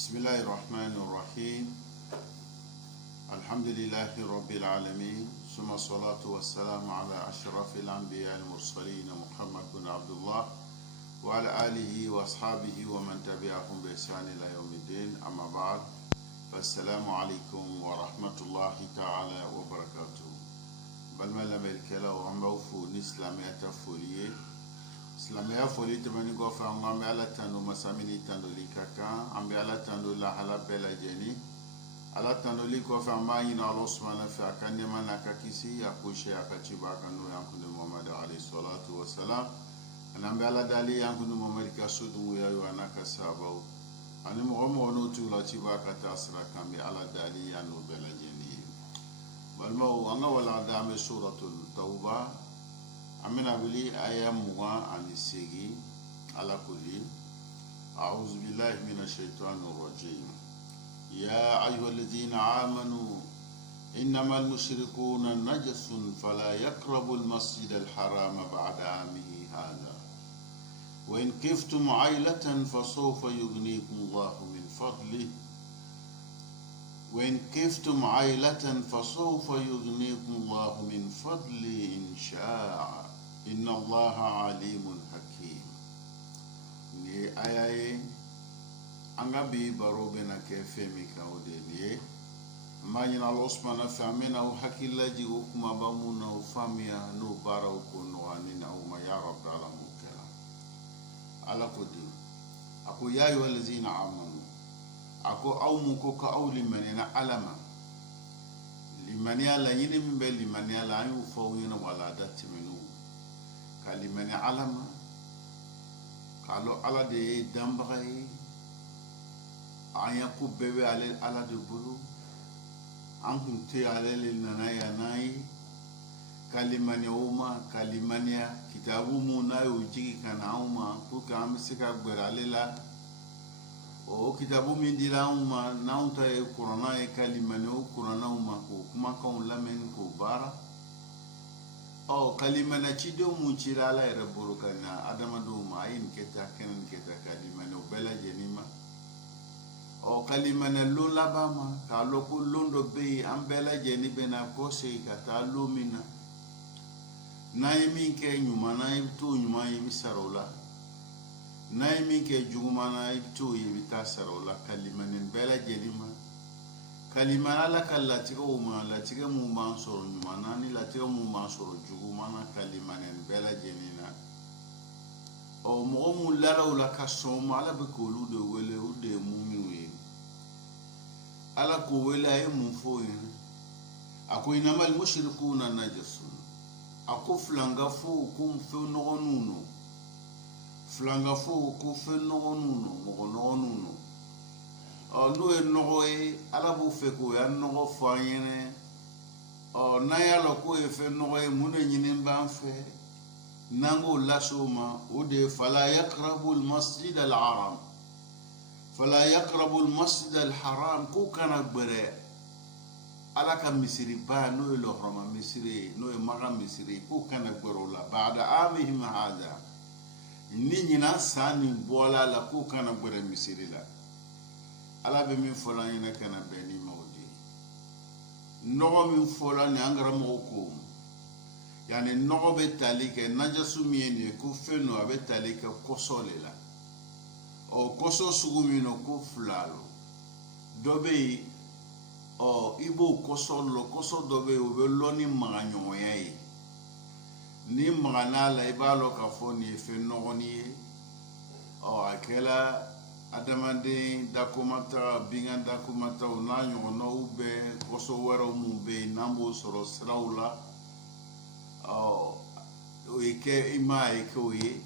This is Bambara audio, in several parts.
بسم الله الرحمن الرحيم. الحمد لله رب العالمين، ثم الصلاة والسلام على أشرف الأنبياء المرسلين محمد بن عبد الله وعلى آله وأصحابه ومن تبعهم بإحسان إلى يوم الدين. أما بعد، فالسلام عليكم ورحمة الله تعالى وبركاته. بل ما لم يلكلا وعنبوفو نسلامية فوليه Islamia foli temani go fa ngam ala tando masamini tando likaka ambe ala tando la hala bela jeni ala tando liko fa mayi na Allah subhanahu fa kanye manaka kisi akushe akachiba kanu yankunde Muhammad alayhi salatu wassalam anambe ala dali yankunde Muhammad kasudu ya anaka sabau ani mo no tula chiba kata asra kambe ala dali yanu bela jeni balma wanga wala dame suratul tauba أمنا بلي آية مغا عن السيغي على كل أعوذ بالله من الشيطان الرجيم. يا أيها الذين آمنوا إنما المشركون نجس فلا يقربوا المسجد الحرام بعد عامه هذا وإن كفتم عيلة فسوف يغنيكم الله من فضله وإن كفتم عيلة فسوف يغنيكم الله من فضله إن شاء إن الله عليم حكيم. ni ayaye anga bi baro bena ke femi ka odeliye manyina Allah subhanahu wa ta'ala u hakilaji ukuma bamuna ufamia no bara ukono anina uma ya rabb alamin kala ala kodi ako yayi walazina amanu ako awmu ko ka awli manina alama limani ala yini mbe limani ala ayu fawina wala datti minu kalimani alama kalo ala de dambray aya ku bebe ala de bulu an kunte ala le nanaya nai kalimani uma kalimania kitabu mu na yo jigi kana uma ku ka amsika gberalela o kitabu min dila uma naunta e qur'ana e kalimani o qur'ana uma ko kuma kan lamen ko bara o kalimana chido mu chirala e reburu kana adama do ma ayin keta kenen keta kalimani o bela jenima o kalimana lo labama ka loko londo be ambela jeni bena kose kata lumina naimi ke nyuma naimi to nyuma yimi sarola naimi ke juma naimi to yimi tasarola kalimana bela jenima kalimana la kallati ko ma la tiga mu man soro nyuma nani la tiga mu man soro juma na kalimana bela jenina o mo mu lala la kasoma ala be ko lu de wele u de mu mi ala ko wele ay mu foyin ako inamal mushrikuna najasun ako flanga fo ko fe no nuno flanga fo ko fe no nuno mo no nuno o no e no e ala bu fe ko ya no fo yene o na ya lo ko e fe no e mu ne nyinin ban fe nango lasoma ode fala yaqrabu almasjid alharam fala yaqrabu almasjid alharam ko kana gbere ala ka misiri ba no lo rama misiri no e maga misiri ko kana gbero la baada amihim hada ni nyina sani bola la ko kana gbere misiri la ala be min fola yana kana be ni mawdi no min fola ni angara mo ko yani nogo be talike najasu mieni ku feno abe talike kosole la o koso sugumino ku flalo dobe o ibo koso lo koso dobe o be loni maganyo yayi ni magana la ibalo ka foni feno ni o akela adamande dakomata binga dakomata onanyo no ube koso wero mumbe nambo soro sraula o ike ima ike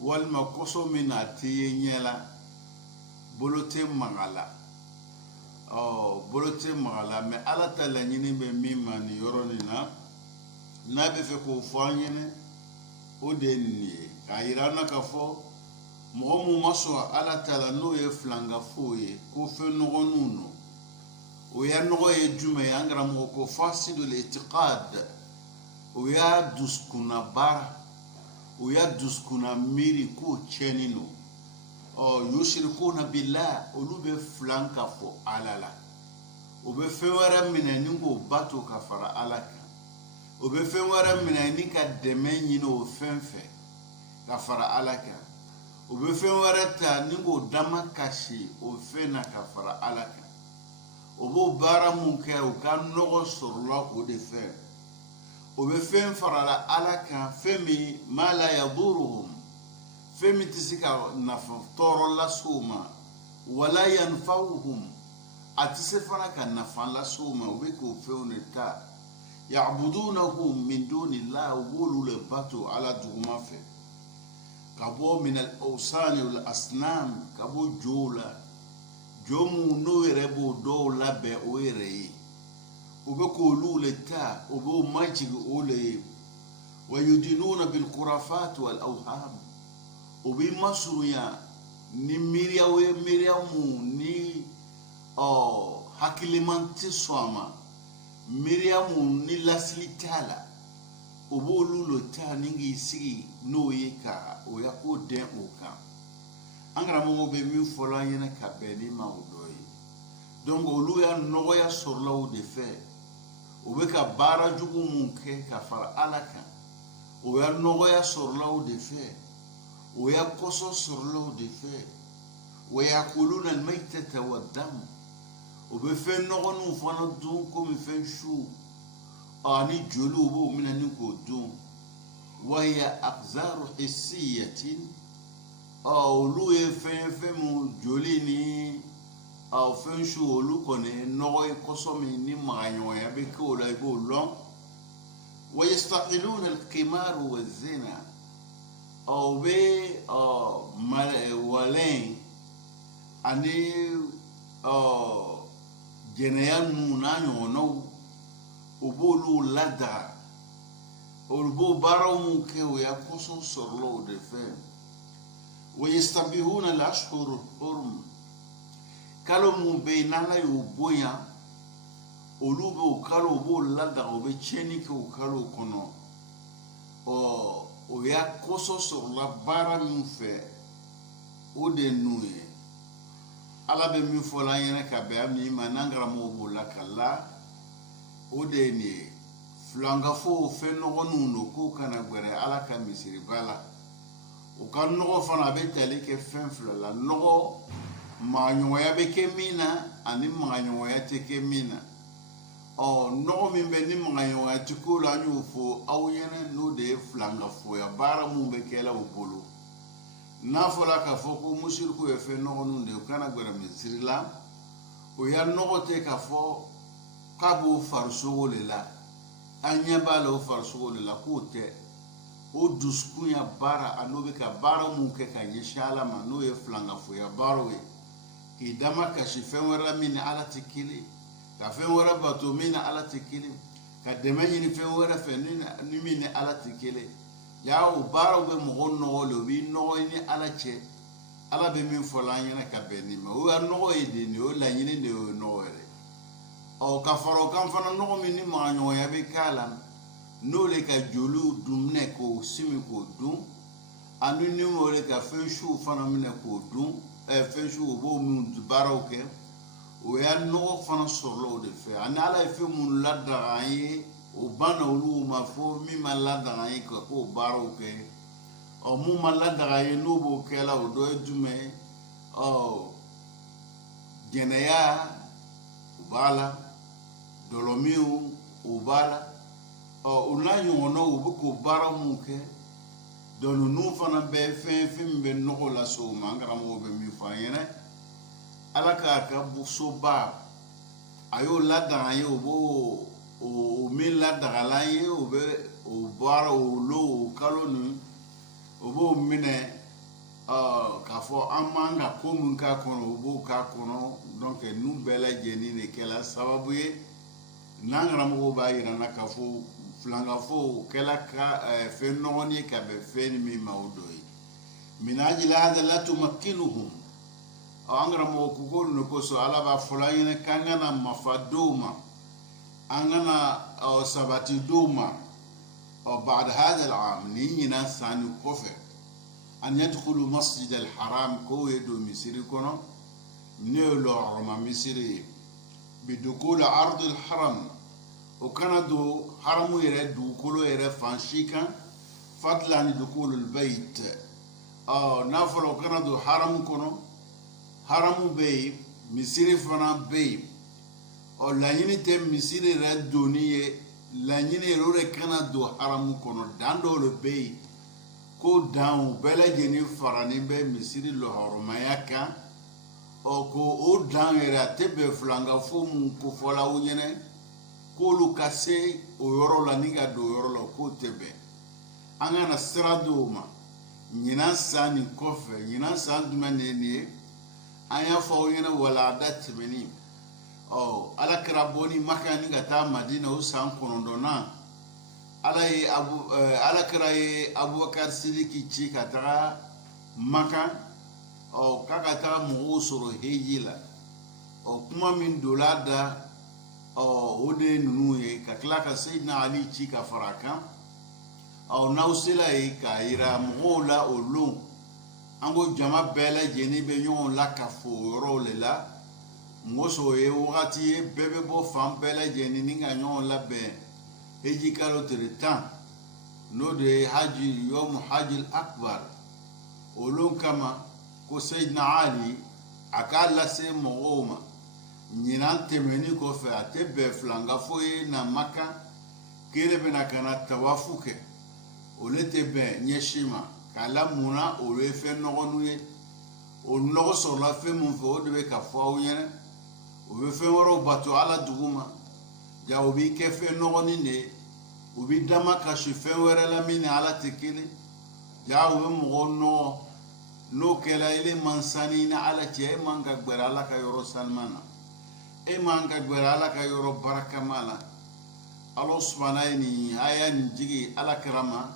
walma koso minati nyela bolote mangala bolote mangala me ala tala nyini be mima ni yoroni na be fe ko fanyene o denni kayirana ka fo mo maso ala tala no e flanga foye ko fe no nuno o ya no e jume angra mo ko fasidul itiqad uya duskuna bara uya duskuna miri ko chenino yushrikuna billah olu be filan ka fɔ ala la o be fɛn wɛrɛ minɛ ni k'o bato ka fara ala kan o be fɛn wɛrɛ minɛ ni ka dɛmɛ ɲini o fɛn fɛ ka fara ala kan o be fɛn wɛrɛ ta ni k'o dama kasi o fɛn na ka fara ala kan o b'o baara mun kɛ o ka nɔgɔ sɔrɔla o de fɛ o be fɛn farala ala kan fɛn min ma la yaduruhum fɛn min tɛ se ka nafa tɔɔrɔ lase o ma wala yanfa'uhum a tɛ se fana ka nafa lase o ma o bɛ k'o fɛnw de ta ya'budunahu min dunillah u b'olu le bato ala duguma fɛ ka bɔ min al-awsani wal asnam ka bɔ jow la jo mun n'o yɛrɛ b'o dɔw labɛn o yɛrɛ ye o bɛ k'olu le ta o b'o majigi o le ye wa yudinuna bil khurafat wal awham o bɛ masurunya ni miiriyaw ye miiriya mun ni hakiliman tɛ sɔn a ma miiriya mun ni lasili t'a la o b'olu le ta ni k'i sigi n'o ye ka o ya ko dɛn o kan an karamɔgɔw bɛ min fɔla an ɲɛna ka bɛn ni ma o dɔ ye donc olu y'a nɔgɔya sɔrɔla o de fɛ o bɛ ka baara jugu mun kɛ ka fara ala kan o y'a nɔgɔya sɔrɔla o de fɛ o y'a kɔsɔ sɔrɔla o de fɛ wa yakuluna al-maytata wad-dam o bɛ fɛn nɔgɔninw fana dun komi fɛn su ani joli o b'o minɛ ni k'o dun wa hiya aqzaru hissiyatin olu ye fɛn mun joli ni fɛn su olu kɔni nɔgɔ ye kɔsɔ min ni magaɲɔgɔnya bɛ kɛ o la i b'o lɔn wa yastahiluna al-qimar wa zina o bɛ walɛn ani jɛnɛya ninnu n'a ɲɔgɔnnaw o b'olu ladaga olu b'o baaraw mun kɛ o y'a kɔsɔ sɔrɔla o de fɛ wa yastabihuna al-ashhur al-hurum kalo mun bɛ yen n'ala y'o bonya olu bɛ o kalo o b'o ladaga o bɛ tiɲɛni kɛ o kalo kɔnɔ o y'a kɔsɔ sɔrɔla baara min fɛ o de n'u ye ala bɛ min fɔ la an ɲɛna ka bɛn min ma n'an karamɔgɔw b'o la ka la o de ye nin ye filankafo fɛn nɔgɔninw don k'o kana gbɛrɛ ala ka misiriba la o ka nɔgɔ fana a bɛ tali kɛ fɛn fila la nɔgɔ magaɲɔgɔnya bɛ kɛ min na ani magaɲɔgɔnya tɛ kɛ min na nɔgɔ min bɛ ni magaɲɔgɔnya tɛ k'o la an y'o fɔ aw ɲɛna n'o de ye filankafoya baara mun bɛ kɛ la o bolo n'a fɔra k'a fɔ ko musiriku ye fɛn nɔgɔninw de ye o kana gbɛrɛ misiri la o y'a nɔgɔ tɛ k'a fɔ k'a b'o farisogo de la an ɲɛ b'a la o farisogo de la k'o tɛ o dusukun ya baara a n'o bɛ ka baara mun kɛ ka ɲɛsin ala ma n'o ye filankafoya baaraw ye k'i dama kasi fɛn wɛrɛ la min ni ala tɛ kelen ka fɛn wɛrɛ bato min ni ala tɛ kelen ka dɛmɛ ɲini fɛn wɛrɛ fɛ ni min ni ala tɛ kelen ya o baaraw bɛ mɔgɔ nɔgɔ le o b'i nɔgɔ ni ala cɛ ala bɛ min fɔ la an ɲɛna ka bɛn nin ma o y'a nɔgɔ ye de nin o laɲini de y'o nɔgɔ yɛrɛ ka fara o kan fana nɔgɔ min ni magaɲɔgɔnya bɛ k'a la n'o le ka joliw dun minɛ k'o simi k'o dun ani ni o le ka fɛn suw fana minɛ k'o dun fɛn suw o b'o minnu baaraw kɛ o y'a nɔgɔ fana sɔrɔla o de fɛ ani ala ye fɛn minnu ladaga an ye o banna olu ma fo min ma ladaga an ye ka k'o baaraw kɛ mun ma ladaga an ye n'o b'o kɛ la o dɔ ye jumɛn ye jɛnɛya o b'a la dɔlɔmiw o b'a la o n'a ɲɔgɔnnaw u bɛ k'o baara mun kɛ donc ninnu fana bɛ fɛn min bɛ nɔgɔ lase o ma an karamɔgɔw bɛ min fɔ an ɲɛna ala k'a ka soba a y'o ladaga an ye o b'o o min ladagala an ye o bɛ o baara o lo o kalo ninnu o b'o minɛ k'a fɔ an man ka ko min k'a kɔnɔ o b'o k'a kɔnɔ donc ninnu bɛɛ lajɛlen de kɛla sababu ye n'an karamɔgɔw b'a yira an na k'a fɔ filankafo kɛla ka fɛn nɔgɔnin ye ka bɛn fɛn min ma o dɔ ye min ajli hada la tumakkinuhum an karamɔgɔ ko k'olu de kosɔn ala b'a fɔla an ɲɛna k'an kana mafa dɔw ma an kana sabati dɔw ma ba'da hada al-am ni ɲinan sanni kɔfɛ أن يدخلوا مسجد الحرام كو يدو مصري كونو نيولو عرما مصري بدخول عرض الحرم وكان دو حرمو يرد دخولو يرد فانشيكا فضلا عن دخول البيت نافلو كان دو حرم كونو حرمو بي مصري فنا بي o laɲini tɛ misiri yɛrɛ doni ye laɲini yɛrɛ o de kana don haramu kɔnɔ dan dɔw le bɛ yen ko dan o bɛɛ lajɛlen faralen bɛ misiri lɔhɔrɔmaya kan ko o dan yɛrɛ a tɛ bɛn filangafo mun kofɔla o ɲɛnɛ k'olu ka se o yɔrɔ la ni ka don o yɔrɔ la k'o tɛ bɛn an kana sira don o ma ɲinan san nin kɔfɛ ɲinan san jumɛn de ye nin ye an y'a fɔ aw ɲɛna wala a da tɛmɛni ala kɛra bɔni maka ni ka taa madina o san kɔnɔntɔnnan ala kɛra ye abubakar sidiki ci ka taga maka k'a ka taga mɔgɔw sɔrɔ heji la kuma min dola da o de ninnu ye ka tila ka seyidina ali ci ka fara kan n'aw sela ye k'a yira mɔgɔw la o lon an ko jama bɛɛ lajɛlen bɛ ɲɔgɔn la ka fo o yɔrɔw le la moso ye wagati ye bɛɛ bɛ bɔ fan bɛɛ lajɛlen ni ka ɲɔgɔn labɛn heji kalo tile 10 n'o de ye haji yom haji akbar olu kama ko seyidina ali a k'a lase mɔgɔw ma ɲinan tɛmɛni kɔfɛ a tɛ bɛn filangafo ye na maka kele bɛna ka na tawafu kɛ olu tɛ bɛn ɲɛsi ma k'a lamuna olu ye fɛn nɔgɔnu ye o nɔgɔ sɔrɔla fɛn mun fɛ o de bɛ ka fɔ aw ɲɛna o bɛ fɛn wɛrɛw bato ala dugu ma ja o b'i kɛ fɛn nɔgɔnin de ye o b'i dama kasi fɛn wɛrɛ la min ni ala tɛ kelen ja o bɛ mɔgɔw nɔgɔ n'o kɛla ele man sani ni ala cɛ e man ka gbɛrɛ ala ka yɔrɔ sanuma na e man ka gbɛrɛ ala ka yɔrɔ barakama la ala subahana ye nin a y'a nin jigi ala kɛra ma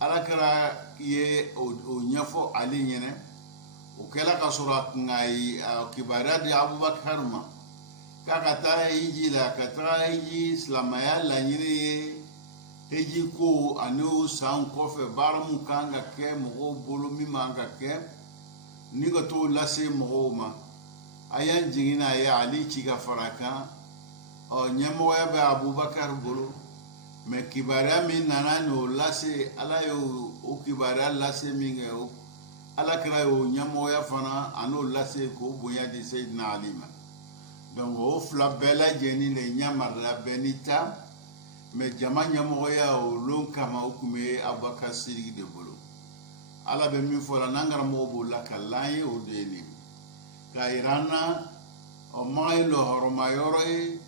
ala kɛra ye o ɲɛfɔ ale ɲɛnɛ o kɛla ka sɔrɔ a kun a kibaruya di abubakar ma k'a ka taa hiji la ka taga hiji silamaya laɲini ye hiji ko ani o san kɔfɛ baara mun kan ka kɛ mɔgɔw bolo min man ka kɛ ni ka t'o lase mɔgɔw ma a y'an jigin n'a ye ale ci ka fara kan ɲɛmɔgɔya bɛ abubakar bolo mɛ kibaruya min nana n'o lase ala ye o kibaruya lase min kɛ o ala kɛra y'o ɲɛmɔgɔya fana a n'o lase k'o bonya di seyidina ali ma donc o fila bɛɛ lajɛlen de ɲamarila bɛɛ ni ta mɛ jama ɲɛmɔgɔya o lon kama o tun bɛ abubakar sidiki de bolo ala bɛ min fɔ la n'an karamɔgɔ b'o la ka lan ye o de ye nin k'a yira an na makan ye lɔhɔrɔma yɔrɔ ye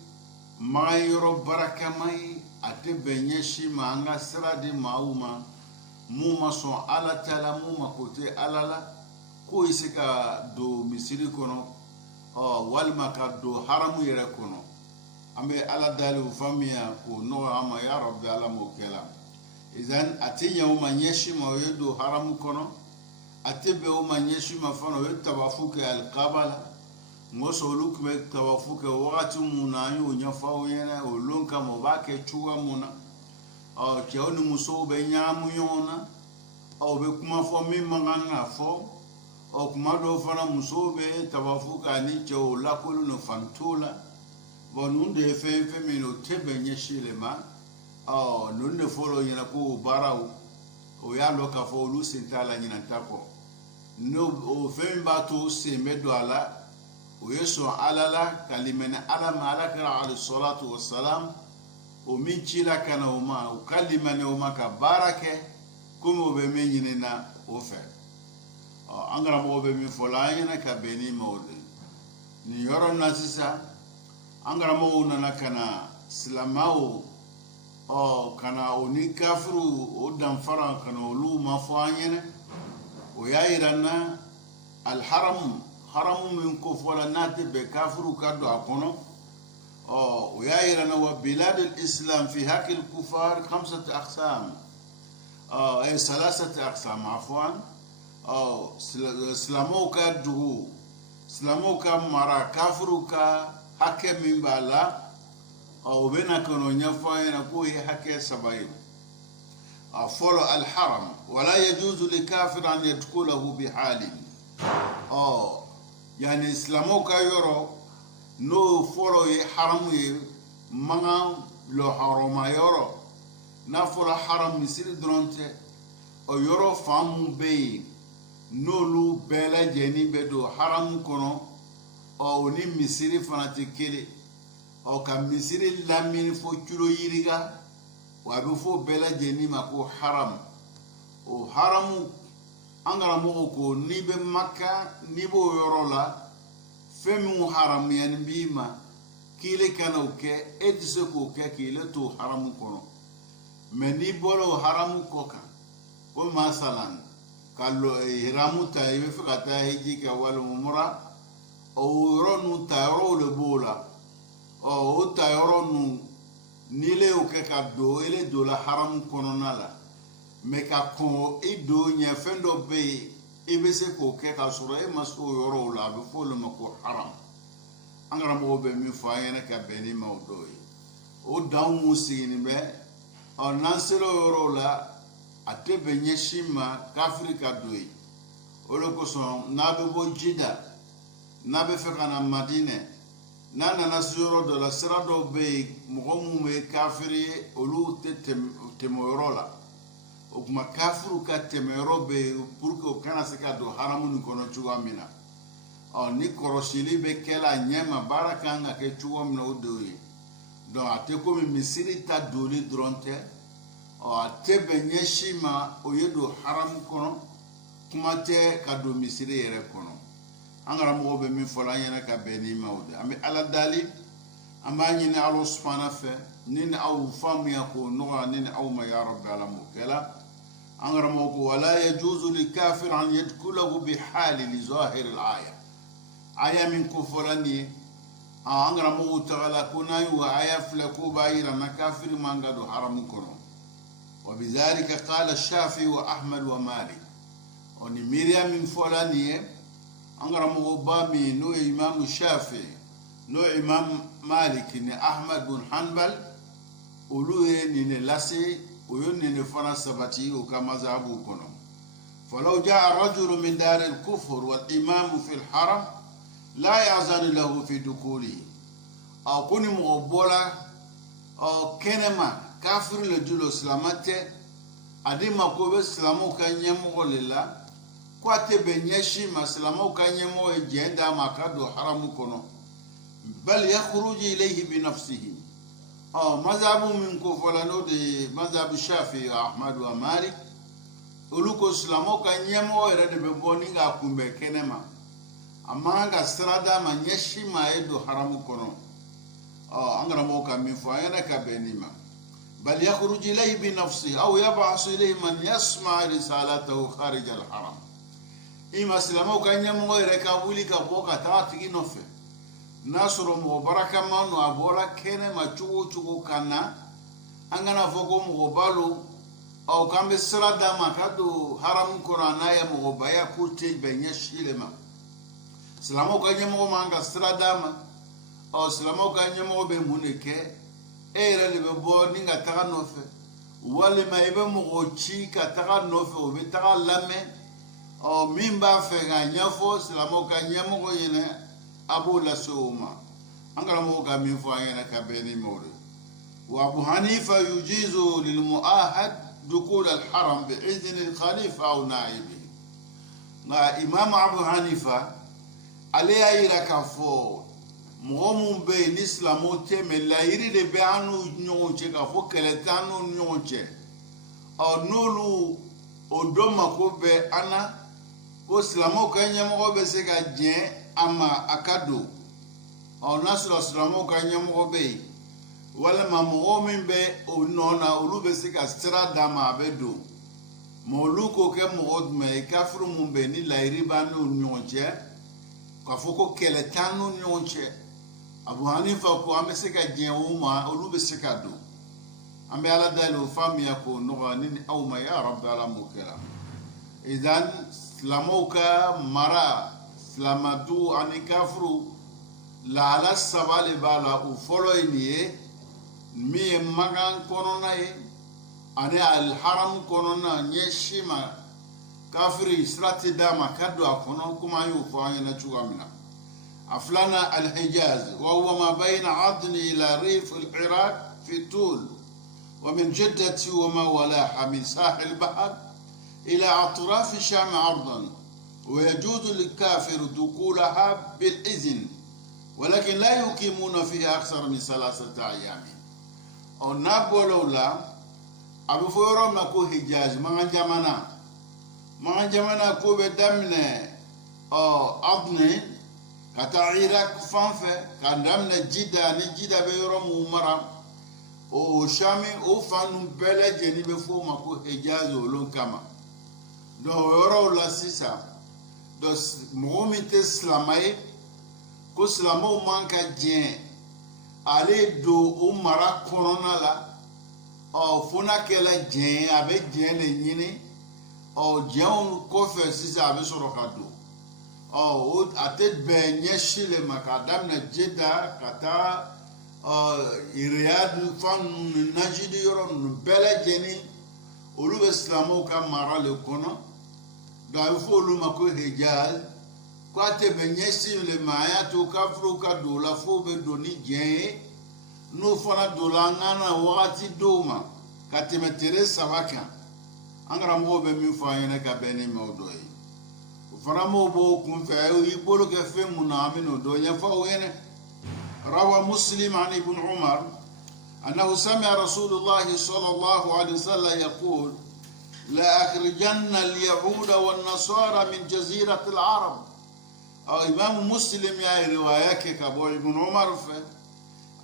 makan ye yɔrɔ barakama ye a tɛ bɛn ɲɛsi ma an ka sira di maaw ma mun ma sɔn ala ta la mun ma ko tɛ ala la k'o ye se ka don misiri kɔnɔ walima ka don haramu yɛrɛ kɔnɔ an bɛ ala dali o faamuya k'o nɔgɔya an ma ya rabi ala m'o kɛ la izan a tɛ ɲɛ o ma ɲɛsi ma o ye don haramu kɔnɔ a tɛ bɛn o ma ɲɛsi ma fana o ye tabafu kɛ alikaba la n ko sɔn olu tun bɛ tabafu kɛ wagati mun na an y'o ɲɛfɔ aw ɲɛna o lon kama o b'a kɛ cogoya mun na cɛw ni musow bɛ ɲagamu ɲɔgɔn na u bɛ kuma fɔ min man kan ka fɔ kuma dɔw fana musow bɛ tabafu kɛ ani cɛw lakolon no fan t'o la ninnu de ye fɛn min o tɛ bɛn ɲɛsi le ma ninnu de fɔlɔ ɲɛna ko o baaraw o y'a dɔn k'a fɔ olu sen t'a la ɲinan ta kɔ o fɛn min b'a to sen bɛ don a la o ye sɔn ala la ka limɛnɛ ala ma ala kɛra alayhi salatu wa salam o min cila ka na o ma o ka limɛnɛ o ma ka baara kɛ komi o bɛ min ɲini na o fɛ an karamɔgɔ bɛ min fɔ la an ɲɛna ka bɛn ni ma o de nin yɔrɔ in na sisan an karamɔgɔw nana ka na silamɛw ka na o ni kafiru o danfara ka na olu ma fɔ an ɲɛna o y'a yira n na aliharamu haramu min ko fɔla n'a tɛ bɛn kafiru ka don a kɔnɔ o y'a yira n na wa bilad al-islam fi haqqi al-kufar 5 aqsam salasati aqsam afwan silamɛw ka dugu silamɛw ka mara kafiru ka hakɛ min b'a la o bɛna ka n'o ɲɛfɔ an ɲɛna k'o ye hakɛ 3 ye follow al-haram wala yajuzu li kafir an yadkhulahu bi halin yani islamo ka yoro no follow haram ye manga lo harama yoro na follow haram misiri dronte o yoro famu be nolu bela jeni bedo haram kono o ni misiri fanati kele o ka misiri lamini fo kilo yiriga wa be fo bela jeni ma ko haram o haramu angara mo ko ni be makka ni bo yoro la femu haram yani bima kile kana o ke edise ko ke kile to haram kono me ni bolo haram koka o masalan kallo ihramu ta ibe fukata hiji ka wal umra o ronu ta ro le bola o ta ronu nile o ke ka do ele do la haram kono nala me ka ko ido nya fendo be ibe se ko ke ka sura e maso yoro la be fo le mako haram angara mo be mi fa yana ka beni mawdoi o daw musini be o nanselo yoro la ate be nyeshima kafrika doi olo ko son na be bo jida na be fe kana madine na na suro do la sira do be mo me kafiri olu temoro la o kuma kafiru ka temoro be pour que kana se ka do haramu ni kono chuwa mina o ni korosili be kela nyema baraka nga ke chuwa mina o doi do ate ko mi misiri ta doli dronte o tebe nyeshima o yedo haram kono kuma te ka do misiri yere kono angara mo be mi fola yana ka beni mawde ami ala dali amani ni Allah subhanahu fa nin aw fam ya ko no nin aw ma ya rabbi ala mukala angara mo ko wala yajuzu li kafir an yadkulahu bi hali li zahir al aya min ko folani angara mo ta'ala kunay wa aya flaku bayira makafir manga do haram kono وبذلك قال الشافعي وأحمد ومالك وني مريم من فلانية أنغرا مغبامي نو إمام الشافعي نو إمام مالك ني أحمد بن حنبل ولوه ني لاسي ويون ني فنا سباتي وكما ذهبوا كنم فلو جاء رجل من دار الكفر والإمام في الحرم لا يأذن له في دخوله أو كوني مغبولا أو كنما kafir le dulo slamate adi makobe slamo ka nyemo lela kwate be nyeshi maslamo ka nyemo e jenda makado haramu kono bal yakhruj ilayhi bi nafsihi mazhabu min ko folano de mazhab shafi ahmad wa malik uluko slamo ka nyemo e rede be boni ga kumbe kenema amma ga strada ma nyeshi ma edo haramu kono angara mo ka mi fo yana ka benima بل يخرج إليه بنفسه أو يبعث إليه من يسمع رسالته خارج الحرم إما سلامو كان يمو يركابولي كبوكا تاتي نوفي نصر مباركة مانو أبولا كene machugo kana angana fogo mugobalo au kambe srada makado haram korana ya mugobaya kuti benyashilema slamau kanyemo manga srada ma au slamau kanyemo be muneke era le bo ninga taga nofe wale maibe mugochi ka taga nofe o be taga lame o mimba fe ga nyafo slamau kanyemo go yene abu la soma angala mo ga mi fo ayena ka beni mawre wa abu hanifa yujizu lil muahad دخول الحرم بإذن الخليفة أو نائبه إمام أبو حنيفة عليه يركفو مغمون بين إسلام وتم لا يريد بأنه نيونچه كفو كلتانو نيونچه أو نولو أدوما كوبي أنا وإسلامو كنيمو بسيكا جين أما أكادو أو ناسلو إسلامو كنيمو بي wala ma mo min be o nona ulu be sika stra dama bedo mo luko ke mo odme kafru mun be ni lairi ba no nyonche ka foko kele tanu nyonche Abu Hanifa ko amesika jeuma ulu be sika do ambe ala dalu famia ko no ni aw ma ya rabb ala mukira idan islamuka mara islamatu ani kafru la ala sabale bala u follow ni mi magan kono nae ane alharam konona nyeshima kafiri srati dama kadu akono kuma yufanya na chuamina aflana alhijaz wa huwa ma baina adni ila rif aliraq fi tul ومن جدة وما ولاها من ساحل البحر إلى أطراف الشام عرضا ويجوز للكافر دخولها بالإذن ولكن لا يقيمون فيها أكثر من 3 أيام أو نابولولا أبو فورو مكو حجاز مغان جمانا كو بدمنا أو أضني كتا عراق فانفة كان دمنا جدا نجدا بيورو ممرا o shami o fanu bele jeni be fo mako ejazo lon kama do yoro la sisa do mu'minte islamai ko islamo manka jen ale do o mara corona la o funa kela jen abe jen le nyini o jen ko fe sisa abe soro kado o atet be nyeshile makadam na jeda kata Riyad fan najid yoron bela jeni olu islamo ka mara le kono ga fo olu mako hejal ko ate benyesi le maya to ka fro ka do la fo be doni je no fona do la ngana wakati doma ka temetere sabaka angara mo be mi fa yene ka beni mawdoi fara mo bo kun fa yi bolo ke fe munamino do nya fa yene روى مسلم عن ابن عمر أنه سمع رسول الله صلى الله عليه وسلم يقول لا أخرجن اليهود والنصارى من جزيرة العرب إمام مسلم يا روايك كابو ابن عمر في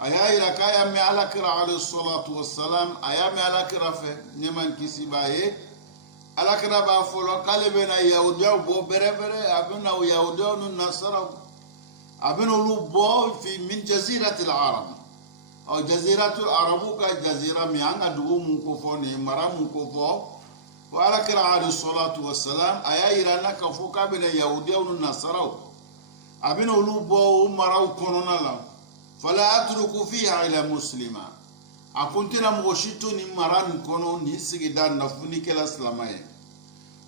أيا ركايا مالك عليه الصلاة والسلام أيا مالك في نمن كسبايه على كربا فلو قلبنا يهوديا وبو بربره أبنا يهوديا والنصارى أبنو لبوا في من جزيرة العرب أو جزيرة العرب كجزيرة ميانا دو مكوفوني مرا مكوفو وعلى كرا عليه الصلاة والسلام أيا إيرانا كفوكا بين يهودية والنصارى أبنو لبوا مرا كورونا لا فلا أترك فيها إلى مسلما أكنتنا مغشيتوني مرا نكونو نسيدان نفوني كلا سلامي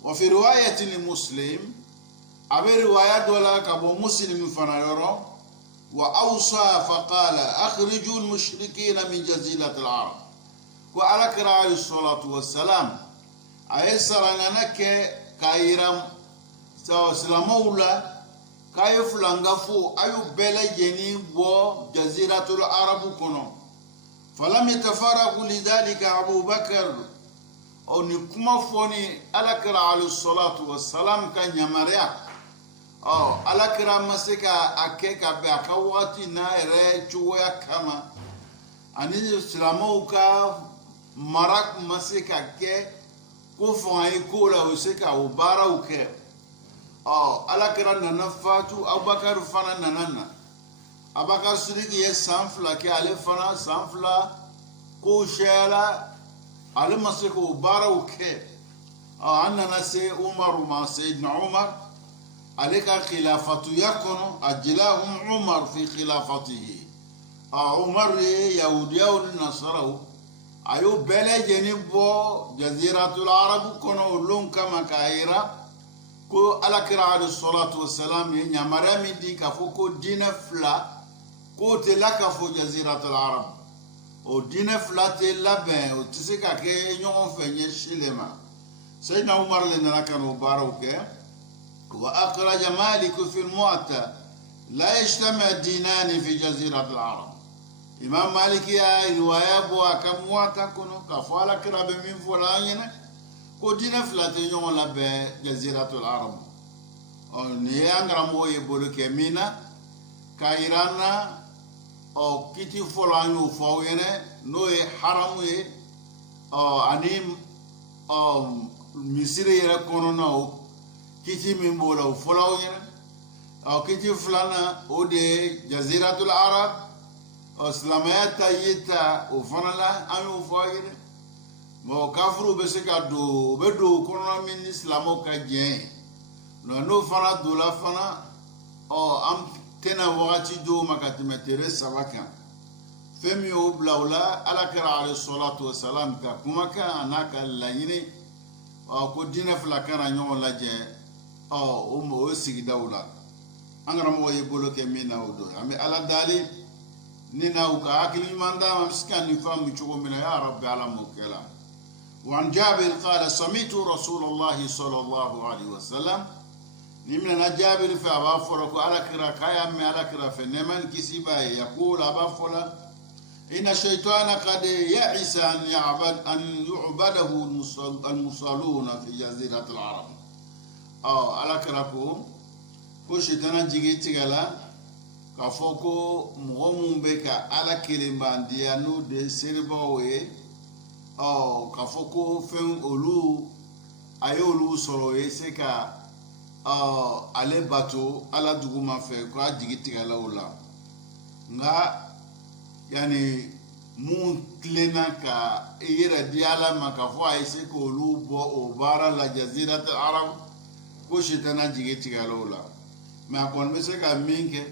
وفي رواية لمسلم أبي روايات ولا كابو مسلم فنيرو وأوصى فقال أخرجوا المشركين من جزيرة العرب وعلى كراء الصلاة والسلام أيسرانك كايرام سلامولا كايف لانغفو أيو بلجني وجزيرة العرب كنو فلم يتفرغوا لذلك أبو بكر أو نكما فوني على كراء الصلاة والسلام كان يمريا ala kira masika akeka be akawati na ere chuya kama ani islamu ka marak masika ke ko fon ko la usika ubara uke ala kira nana fatu abubakar fana nanana abakar siriki ye sanfla ke ale fana sanfla ko shela ale masika ubara uke anna se umar ma sayyidina umar عليك خلافة يكون أجلاهم عمر في خلافته عمر يهودي والنصارى أيو بلا جنبو جزيرة العرب كانوا لون كما كايرا كو على كرا الصلاة والسلام ينمر من دي كفوكو دين فلا كو تلاك فو جزيرة العرب او دين فلا تلابين او تسيكا كي نيون فني شيلما سيدنا عمر لنا كانوا باروكي وأخرج مالك في الموطأ لا يجتمع الدينان في جزيرة العرب إمام مالك يا رواية بوا كموطأ كنو كفالا كراب من فلان كو دين فلاتين يوم لبه جزيرة العرب نيان رمو يبولو كمينا كايرانا أو كتي فلان يفاوين نوي حرامي أو أنيم أو مصري يركونو كتي من بولا وفلاوين أو كتي فلانا ودي جزيرة العرب أو سلامات تايتا وفنالا أمي وفاوين ما كافرو بسكا دو بدو كورونا من إسلامو كجين نو فنا دولا فنا أو أم تنا وقتي دو ما كتمتري سباكا femi o blawla ala kira alayhi salatu wassalam ka kuma ka anaka laɲini ko dina fila kana ɲɔgɔn lajɛ o sigidaw la an karamɔgɔ ye bolo kɛ min na o don an bɛ ala dali ni na u ka hakili ɲuman d'a ma an bɛ se ka nin faamu cogo min na ya rabbi ala m'o kɛ la وعن جابر قال سمعت رسول الله صلى الله عليه وسلم نمنا جابر فأبا فرق على كرا كايا من على كرا فنمن كسبا يقول أبا فرق إن الشيطان قد يعس أن يعبده المصلون في جزيرة العرب على كراكو كو شيطان جيجي تيغالا كفوكو مغمون بك على كلمة ديانو دي سيرباوي كفوكو فين أولو أيولو سروي سيكا ale bato ala duguma fɛ ko a jigi tigɛla o la nka yani mun tilenna ka i yɛrɛ di ala ma ka fɔ a ye se k'olu bɔ o baara la jazirat arab ko sitana jigi tigɛla o la mɛ a kɔni bɛ se ka min kɛ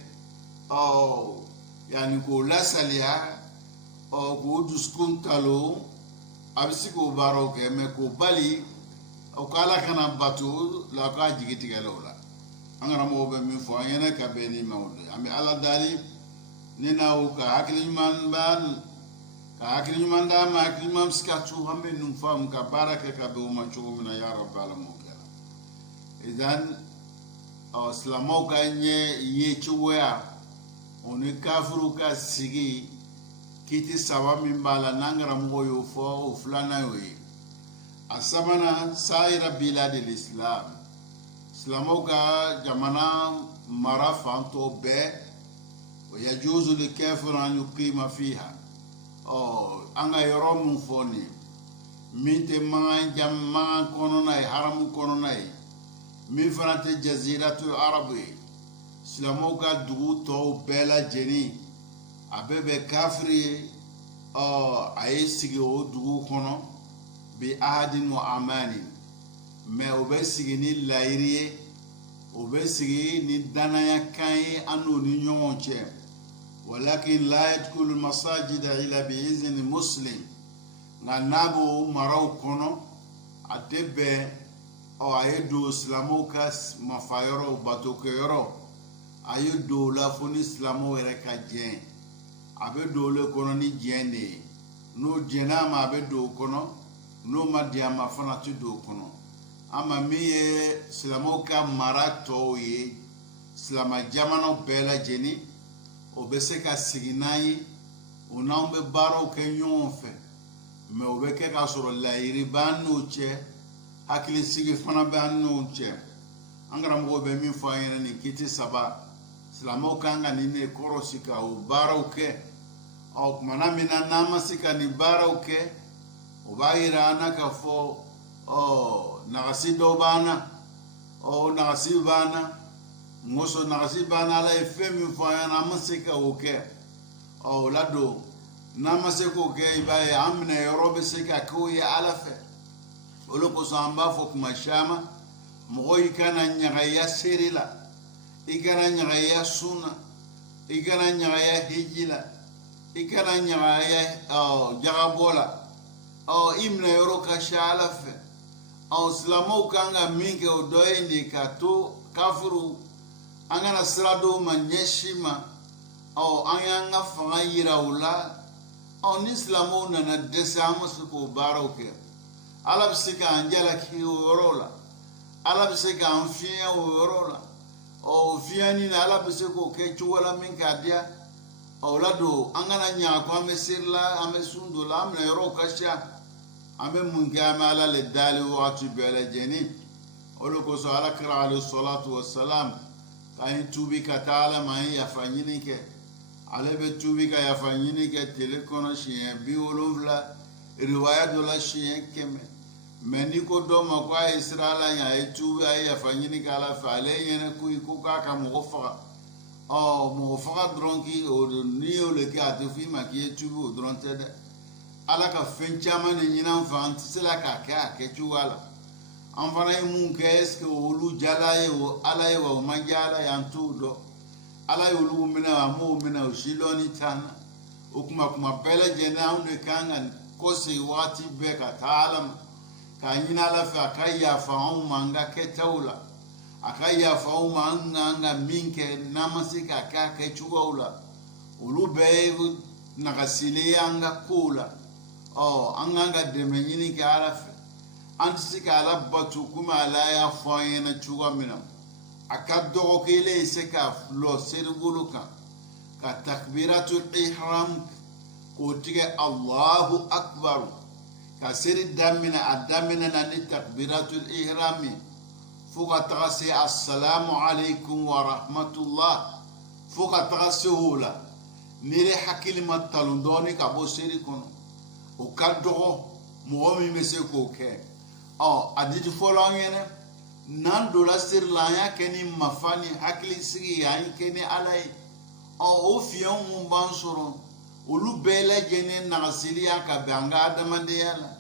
yani k'o lasaliya k'o dusukun talo a bɛ se k'o baaraw kɛ mɛ k'o bali o ko ala kana bato la ko a jigi tigɛla o la an karamɔgɔw bɛ min fɔ an ɲɛna ka bɛn ni ma o de an bɛ ala dali ni na o ka hakili ɲuman d'a ma hakili ɲuman bɛ se ka to an bɛ nin faamu ka baara kɛ ka bɛn o ma cogo min na ya rabbi ala m'o kɛra idan silamɛw ka ɲɛ ye cogoya o ni kafiriw ka sigi kiti saba min b'a la n'an karamɔgɔw y'o fɔ o filanan y'o ye الثمنة سائر بلاد الإسلام سلاموكا جمانا مرافع توبة ويجوز للكافر أن يقيم فيها أنا يروم فوني من تمان جماعة كونوناي حرم كونوناي من فرنت جزيرة العرب سلاموكا دغو توبة لا جني أبي كافري أيسيجي دغو كونو bi ahadin wa amanin mɛ o bɛ sigi ni layiri ye o bɛ sigi ni danaya kan ye an n'o ni ɲɔgɔn cɛ walakin la yadkhulu masajida illa bi izni muslim nka n'a b'o maraw kɔnɔ a tɛ bɛn a ye don silamɛw ka mafayɔrɔ batokɛyɔrɔ a ye don o la fo ni silamɛw yɛrɛ ka jɛn a bɛ don o le kɔnɔ ni jɛn de ye n'o jɛn'a ma a bɛ don o kɔnɔ n'o ma di a ma fana tɛ don o kɔnɔ ama min ye silamɛw ka mara tɔw ye silama jamanaw bɛɛ lajɛlen o bɛ se ka sigi n'an ye o n'anw bɛ baaraw kɛ ɲɔgɔn fɛ mɛ o bɛ kɛ k'a sɔrɔ layiri b'an n'o cɛ hakilisigi fana b'an n'o cɛ an karamɔgɔw bɛ min fɔ an ɲɛna nin kiti saba silamɛw kan ka nin de kɔrɔsi ka o baaraw kɛ kumana min na n'an ma se ka nin baaraw kɛ o b'a yira an na k'a fɔ nagasi dɔw b'an na nagasi b'an na ngoso nagasi b'an na ala ye fɛn min fɔ an ɲɛna an ma se ka o kɛ o la don n'an ma se k'o kɛ i b'a ye an minɛ yɔrɔ bɛ se ka k'o ye ala fɛ o de kosɔn an b'a fɔ kuma caman mɔgɔ i kana ɲagaya seere la i kana ɲagaya sun na i kana ɲagaya hiji la i kana ɲagaya jagabɔ la i minɛ yɔrɔ ka ca ala fɛ silamɛw kan ka min kɛ o dɔ ye de ka to kafiru an kana sira dɔw ma ɲɛsin ma an y'an ka fanga yira o la ni silamɛw nana dɛsɛ an ma se k'o baaraw kɛ ala bɛ se k'an jalaki o yɔrɔ la ala bɛ se k'an fiɲɛ o yɔrɔ la fiɲɛni na ala bɛ se k'o kɛ cogo la min k'a diya o la don an kana ɲa ko an bɛ seri la an bɛ sun dɔ la an minɛ yɔrɔw ka ca an bɛ mun kɛ an bɛ ala le dali wagati bɛɛ lajɛlen o de kosɔn ala kira alayhi salatu wa salam k'an ye tuubi ka taa ala ma an ye yafa ɲini kɛ ale bɛ tuubi ka yafa ɲini kɛ tile kɔnɔ siɲɛ 70 riwaya dɔ la siɲɛ 100 mɛ n'i ko dɔ ma ko a ye sira ala ɲɛ a ye tuubi a ye yafa ɲini kɛ ala fɛ ale ɲɛna ko k'a ka mɔgɔ faga mɔgɔ faga dɔrɔn n'i y'o le kɛ a tɛ f'i ma k'i ye tuubi o dɔrɔn tɛ dɛ ala ka fɛn caman de ɲini an fɛ an tɛ se la k'a kɛ a kɛcogoya la an fana ye mun kɛ est ce que olu jala ye o ala ye wa o ma diya ala ye an t'o dɔn ala ye olu minɛ a m'o minɛ o si dɔɔni t'an na kuma bela jena unde kanga kosi wati beka taalam ka nyina la fa kaya fa manga ketawla akaya fa manga minke namasika ka kechuula ulube nagasile anga kula anga demenyini ka alafe antisika ala batu kuma ala ya fa yana chuga mina akaddo kele iseka lo seruguluka ka takbiratul ihram ko tige Allahu akbar ka seri damina adamina nani takbiratul ihrami fuka tagasi assalamu alaikum wa rahmatullah fuka tagasi hula nire hakili matalundoni ka bo seri kono o kaddo mo mi mese ko ke adidi folongene nan do la sir la ya keni mafani hakili sigi ya keni alai o fiyon mun bansoro olu bela jene nagasiliya ka banga adamande yala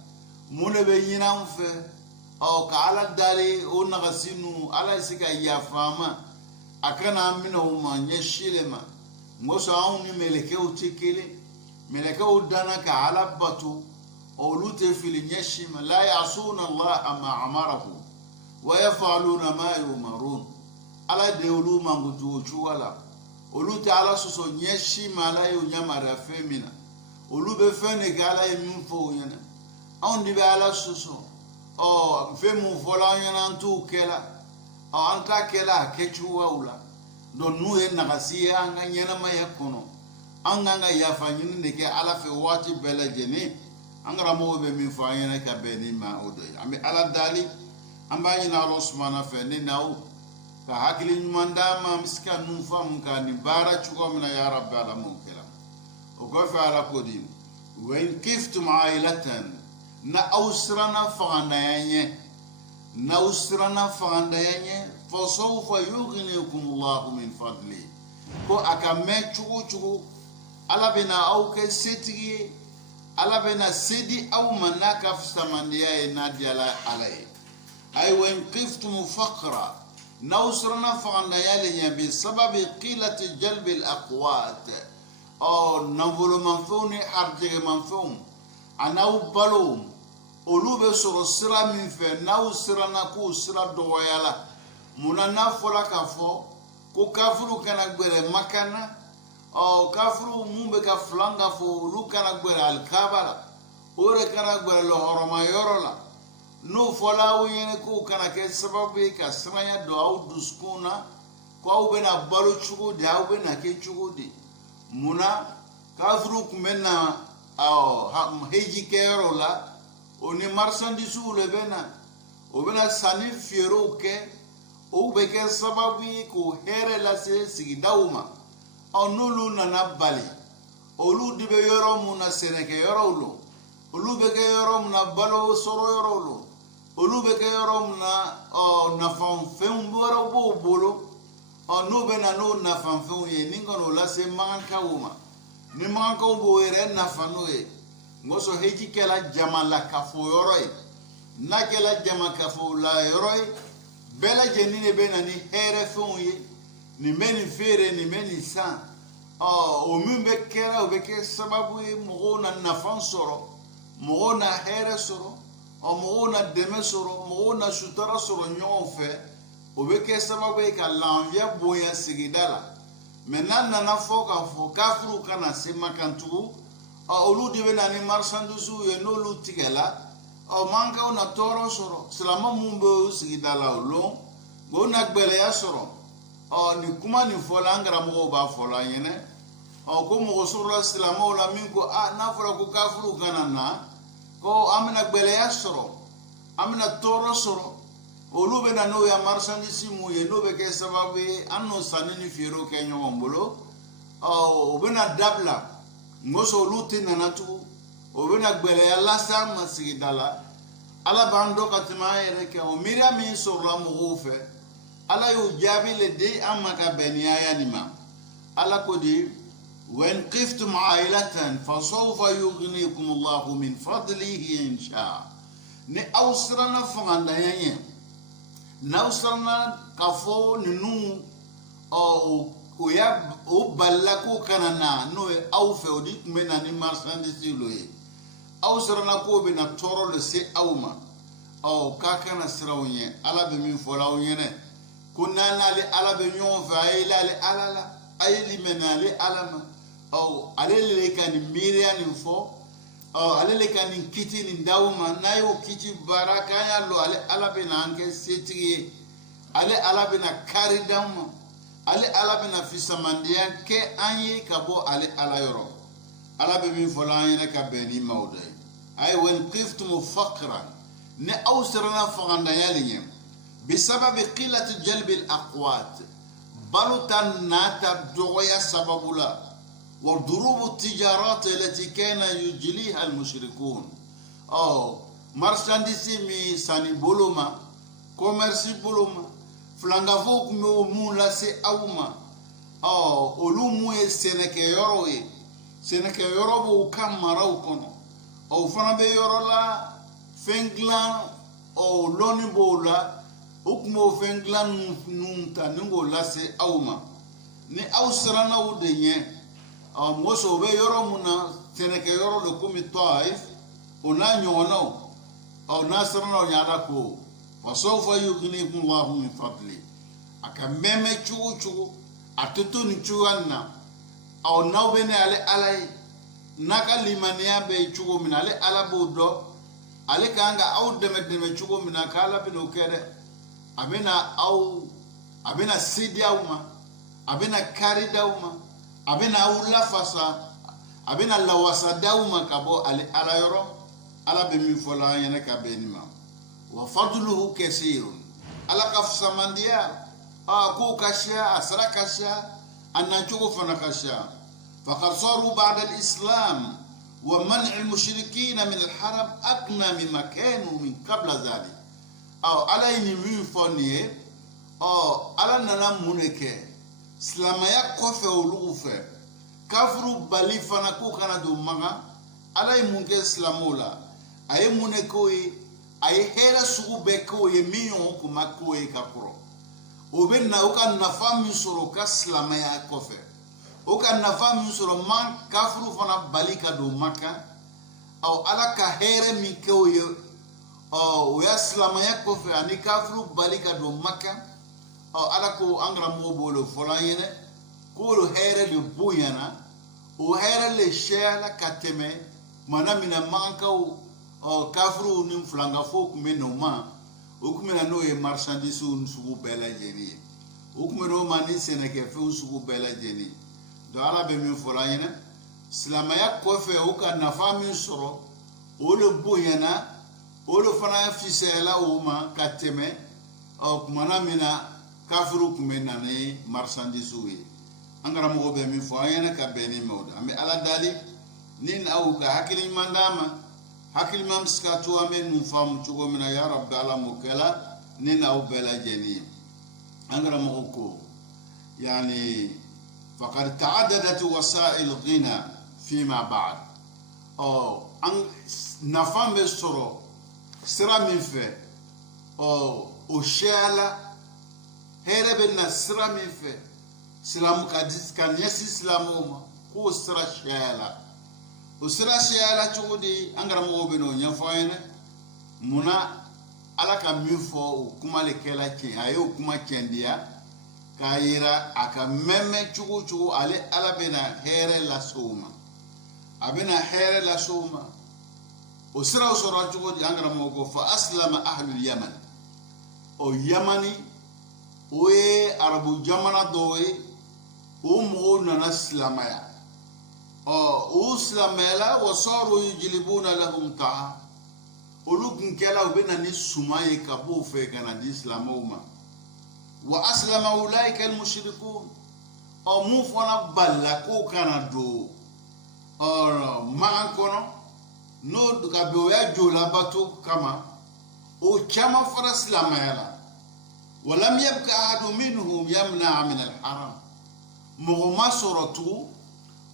mune be nyina mfe ka ala dali o nagasinu ala sika ya fama akana amina o manye shilema ngoso auni meleke o tikile meleke o dana ka ala batu olu te fili nyeshima la yasuna Allah ma amarahu wa yafaluna ma yumarun ala de olu mangutu chuwala olu te ala soso nyeshima ala yo nyamara femina olu be fene gala yimfo yana on dibe ala soso femu vola yana ntu kela anta kela kechuwa ula don nu en nagasiya anga nyana maya kono anga ya fanyini de ke ala fe wati bela jeni angara mo be min fa yana ka be ni ma odo ambe ala dali amba ina Allah subhanahu fa ni nawo ka hakili nyumanda ma miska nun fam ka ni bara chugo mina ya rabbi ala mukela o ko fa ala kodin wa in kiftum ailatan na ausrana fagandayanye fa sawfa yughnikum Allah min fadli ko akame chugo ala bena au ke setigi ala bena sedi au manaka fsamandiya inadiala alay ay wa in kiftum faqra نوصرنا فعنا يالي بسبب قلة جلب الأقوات ننفل منفوني حرجة منفون أنا بلوم أولو بسر سرا من في نوصرنا كو سرا دويالا منا نفلا كفو كو كفرو كان أكبر مكانا كفرو مبكا فلانغا فو لو كان أكبر الكابرا أوري كان أكبر لهرما يرولا no fola wiyene ko kana ke sababu ka samaya do au duskuna ko au bena balo chugo de au bena ke chugo de muna kafru kumena heji kero la oni marchandise le bena o bena sani fiero ke o be ke sababu ko here la se sigidauma no lu na bali o lu dibe yoro muna seneke yoro lo o lu be ke yoro muna balo soro yoro lo olu be ke yorom na nafan fen boro bo bolo no be na no nafan fen ye ningo no la se manka wuma ni manka wo ere nafano e ngoso heji kela jama la kafo yoroi na kela jama kafo la yoroi bela jenine be na ni here fen ye ni meni fere ni meni san o mumbe kera o be ke sababu e mo na nafan soro mo na here soro o na deme soro mo na sutara soro nyonfe o be ke sababu ka lanvia boya sigidala menana na foka fo kafru kana sema kantu olu dibe na ni marchandise ye no lu tigela o manka na toro soro salama mumbo sigidala lo go na gbele ya soro ni kuma ni fola ngara mo ba fola yene ko mo soro salama la mingo na fola ko kafru kana na ko amina gbele ya soro amina toro soro olu be na no ya marchandise mu ye no be ke sababu anno sanini fiero ke nyombolo o be na dabla ngoso luti na natu o be na gbele ya lasa masigidala ala bando katima ere ke o miria min sorla mu ofe ala yu jabi le de amaka beniya yanima ala kodi وإن قفتم عائلة فسوف يغنيكم الله من فضله إن شاء نأوسرنا فغندايا نأوسرنا كفو ننو o balla ko kana na no e aw fe o dit mena ni marchandise lo e aw sarana ko be na toro le se awma aw ka kana sirawnye ala be min fola o nyene kunna na le ala be nyon fa ila le alala ayeli menale alama aw alele kan mirian info aw alele kan kiti ni dawma na yo kiti baraka ya lo ale ala be na anke setigi ale ala be na karidam ale ala be na fisamandian ke anye kabo ale ala yoro ala be min fola anye ka beni mawday ay wen qiftum faqran ne awsarna faqanda yalinye بسبب قلة جلب الأقوات بلوتا ناتا دوغيا سببولا وضروب التجارات التي كان يجليها المشركون marchandise mi sani boloma commerce boloma flangavo kume mula se awuma olumu e seneke yoro bo kamara ukono fana be yoro la fenglan loni bola ukmo fenglan nunta ningo lase awma ni awsrana udenye moso be yoro muna seneke yoro le komi taif ona nyono nasrana nyada ko wasawfa yughnikum Allahu min fadli aka meme chuchu atutu ni chuanna nawbene ale alai naka limania be chugo minale ala bodo ale kanga deme chugo minaka ala bino kere abena sidiauma abena karidauma abena ulafasa abena lawasa dauma kabo ale ala yoro ala be mi fola yana ka benima wa fadluhu kaseerun ala kafsamandia ko kashia asra kashia anachugo fana kashia faqad saru ba'da al-islam wa man' al-mushrikeen min al-haram akna mimma kanu min qabla dhalik ala ni mi fonie ala nana muneke islamaya kofe ulufe kafru bali fana ko kana do maga ala munke islamola ay muneko ay hera sugu beko ye minyo kuma ko e kapro obenna o kan nafa min soro ka islamaya kofe o kan nafa min soro man kafru fana bali ka do maka ala ka here mi ko ye o ya islamaya kofe ani kafru bali ka do maka ala ko angra mo bolo folayene ko lo here le boyana o here le shela kateme manamina manka kafru nim flanga fo kume no ma o kume na no e marchandise un sugu bela jeni o kume no mani seneke fe un sugu bela jeni do ala be min fola yena islamaya ko fe o ka na fami soro o le boyana o le fana fisela o ma kateme o manamina kafru kume na ne marchandise we angara mo be min fo yena ka beni mawda me ala dali nin au ka hakili mandama hakil mam skatu amen mu fam chugo mina ya rabbi ala mukela nina au bela jeni angara moko yani faqad ta'addadat wasa'il ghina fima ba'd an nafam be soro sira min fe o shala herebe na sira min fe islam kadis kan yesi islamoma ko sira shala usira siyala chugudi angara mo be no nyafayene muna ala ka mifo kuma le kela ke ayo kuma kendia kayira aka meme chugu ale ala bena here la soma abena here la soma usira usoro chugudi angara mo go fa aslama ahlul yaman o yamani oye arabu jamana doye o mo na islamaya uslamela wasaru yujlibuna lahum ta'a ulugun kala ubena ni sumaye kabo fe kana di islamoma wa aslama ulaika almushrikun mufona balla ko kana do ma kono no ka be ya jola bato kama o chama fara islamela walam yabqa ahadu minhum yamna min alharam mughma suratu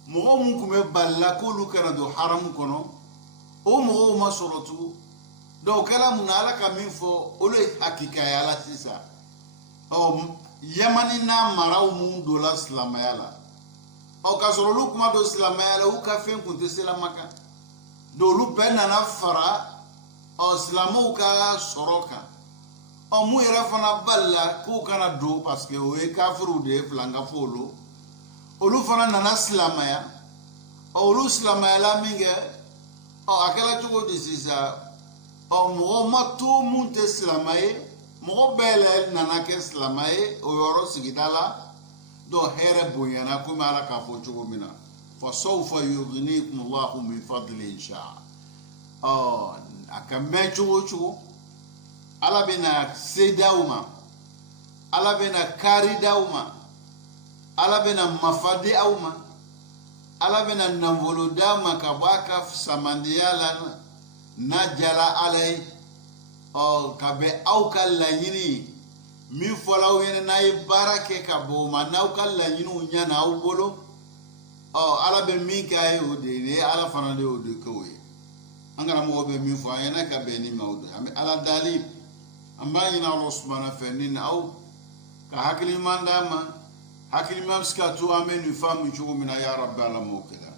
mo mun kume balla ko lu kana do haram kono mo ma sorotu do kala mun ala ka min fo o le hakika ya la sisa yamani na maraw mun do la silamaya la o ka sɔrɔ olu kuma do silamaya la u ka fɛn kun tɛ silamaka do olu bɛɛ nana fara silamɛw ka sɔrɔ kan mun yɛrɛ fana bali la k'u kana don parce que o ye kafiriw de ye filanka fɔ olu fana nana silamaya olu silamayala min kɛ a kɛra cogo di sisan mɔgɔ ma to mun tɛ silama ye mɔgɔ bɛɛ la nana kɛ silama ye o yɔrɔ sigida la donc hɛrɛ bonyana komi ala k'a fɔ cogo min na fa sawfa yughnikum Allahu min fadli insha a ka mɛn cogo o cogo ala bɛna se d'aw ma ala bɛna kari d'aw ma ala bɛna mafa di aw ma ala bɛna nafolo d'a ma ka bɔ a ka samandiya la n'a jala ala ye ka bɛn aw ka laɲini min fɔla aw ɲɛna n'a ye baara kɛ ka bɔ o ma n'aw ka laɲiniw ɲɛna aw bolo ala bɛ min kɛ a ye o de ye ala fana de y'o de kɛ o ye an karamɔgɔ bɛ min fɔ an ɲɛna ka bɛn ni ma o de an bɛ ala dali an b'a ɲini Alahu subahana fɛ ni aw ka hakili ɲuman d'a ma hakili ɲuman bɛ se ka to an bɛ nin faamu cogo min na ya rabbi ala m'o kɛ la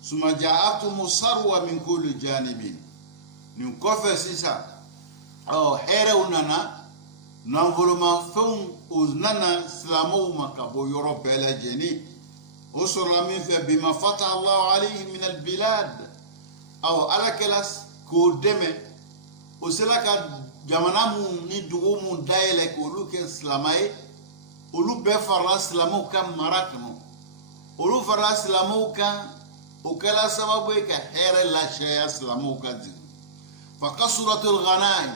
suma ja'atumu sarwa min kulli janibin nin kɔfɛ sisan hɛrɛw nana nanfolomafɛnw o nana silamɛw ma ka bɔ yɔrɔ bɛɛ lajɛlen o sɔrɔla min fɛ bima fataha Allahu alayhi min albilad ala kɛla k'o dɛmɛ o sera ka jamana mun ni dugu mun dayɛlɛ k'olu kɛ silama ye olu bɛɛ farala silamɛw ka mara kɔnɔ olu farala silamɛw kan o kɛla sababu ye ka hɛrɛ lacaya silamɛw ka jigin fa kasuratul ghanaim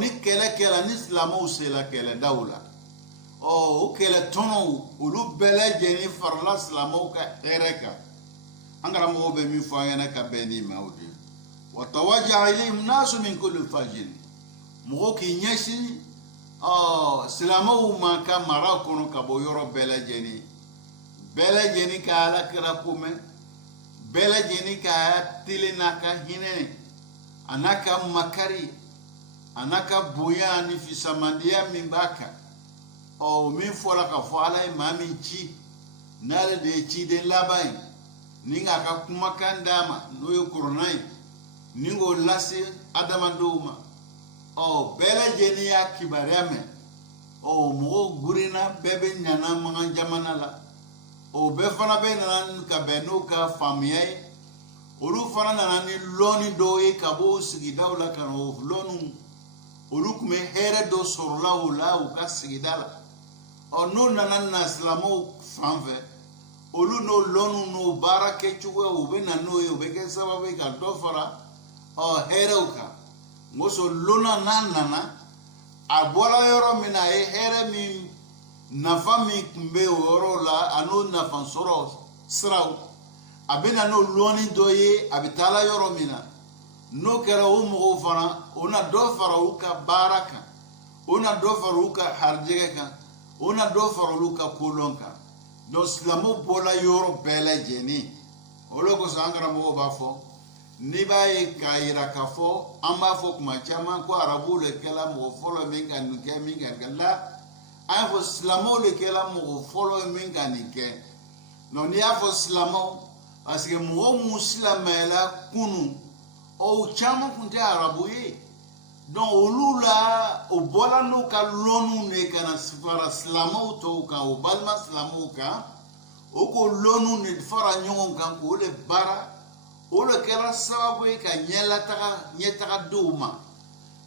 ni kɛlɛ kɛla ni silamɛw sela kɛlɛdaw la o kɛlɛ tɔnɔw olu bɛɛ lajɛlen farala silamɛw ka hɛrɛ kan an karamɔgɔw bɛ min fɔ an ɲɛna ka bɛn ni ma o de wa tawajjaha ilayhim nasu min kulli fajin mɔgɔw k'i ɲɛsin silamɛw ma ka mara kɔnɔ ka bɔ yɔrɔ bɛɛ lajɛlen ka alakira ko mɛn bɛɛ lajɛlen ka tile n'a ka hinɛ a n'a ka makari a n'a ka bonya ni fisamandiya min b'a kan min fɔra ka fɔ ala ye maa min ci n'ale de ye ciden laban ye ni k'a ka kumakan d'a ma n'o ye kuranɛ ye ni k'o lase adamadenw ma bɛɛ lajɛlen y'a kibaruya mɛn mɔgɔw gurinna bɛɛ bɛ ɲana makan jamana la bɛɛ fana bɛ nana ka bɛn n'o ka faamuya ye olu fana nana ni lɔnni dɔw ye ka bɔ o sigidaw la ka na o lɔnniw olu tun bɛ hɛrɛ dɔ sɔrɔla o la u ka sigida la n'o nana na silamɛw fan fɛ olu n'o lɔnniw n'o baara kɛcogoya u bɛ na n'o ye o bɛ kɛ sababu ye ka dɔ fara hɛrɛw kan ngoso lona n'a nana a bɔra yɔrɔ min na a ye hɛrɛ min nafa min tun bɛ o yɔrɔ la a n'o nafa sɔrɔ siraw a bɛ na n'o lɔnni dɔ ye a bɛ taa la yɔrɔ min na n'o kɛra o mɔgɔw fana o na dɔ fara u ka baara kan o na dɔ fara u ka harijɛgɛ kan o na dɔ fara olu ka kolɔn kan donc silamɛw bɔra yɔrɔ bɛɛ lajɛlen o de kosɔn an karamɔgɔw b'a fɔ n'i b'a ye k'a yira k'a fɔ an b'a fɔ kuma caman ko arabuw de kɛla mɔgɔ fɔlɔ min ka nin kɛ min ka nin kɛ la an y'a fɔ silamɛw de kɛla mɔgɔ fɔlɔ min ka nin kɛ donc n'i y'a fɔ silamɛw parce que mɔgɔ mun silamɛyala kunu o caman tun tɛ arabu ye donc olu la o bɔra n'u ka lɔnniw de ka na fara silamɛw tɔw kan o balima silamɛw kan o k'o lɔnniw de fara ɲɔgɔn kan k'o de baara o de kɛra sababu ye ka ɲɛtaga d'u ma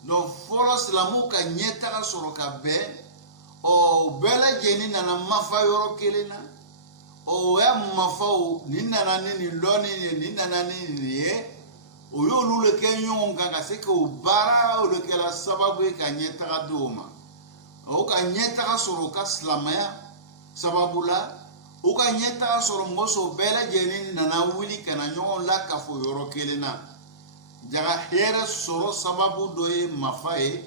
donc fɔlɔ silamɛw ka ɲɛtaga sɔrɔ ka bɛn bɛɛ lajɛlen nana mafa yɔrɔ kelen na o y'a mafaw nin nana ni nin lɔnni ye nin nana ni nin ye o y'olu de kɛ ɲɔgɔn kan ka se k'o baara o de kɛra sababu ye ka ɲɛtaga d'u ma o ka ɲɛtaga sɔrɔ o ka silamɛya sababu la o ka ɲɛtaga sɔrɔ mɔgɔw bɛɛ lajɛlen nana wuli ka na ɲɔgɔn lakafo yɔrɔ kelen na jaga hɛrɛ sɔrɔ sababu dɔ ye mafa ye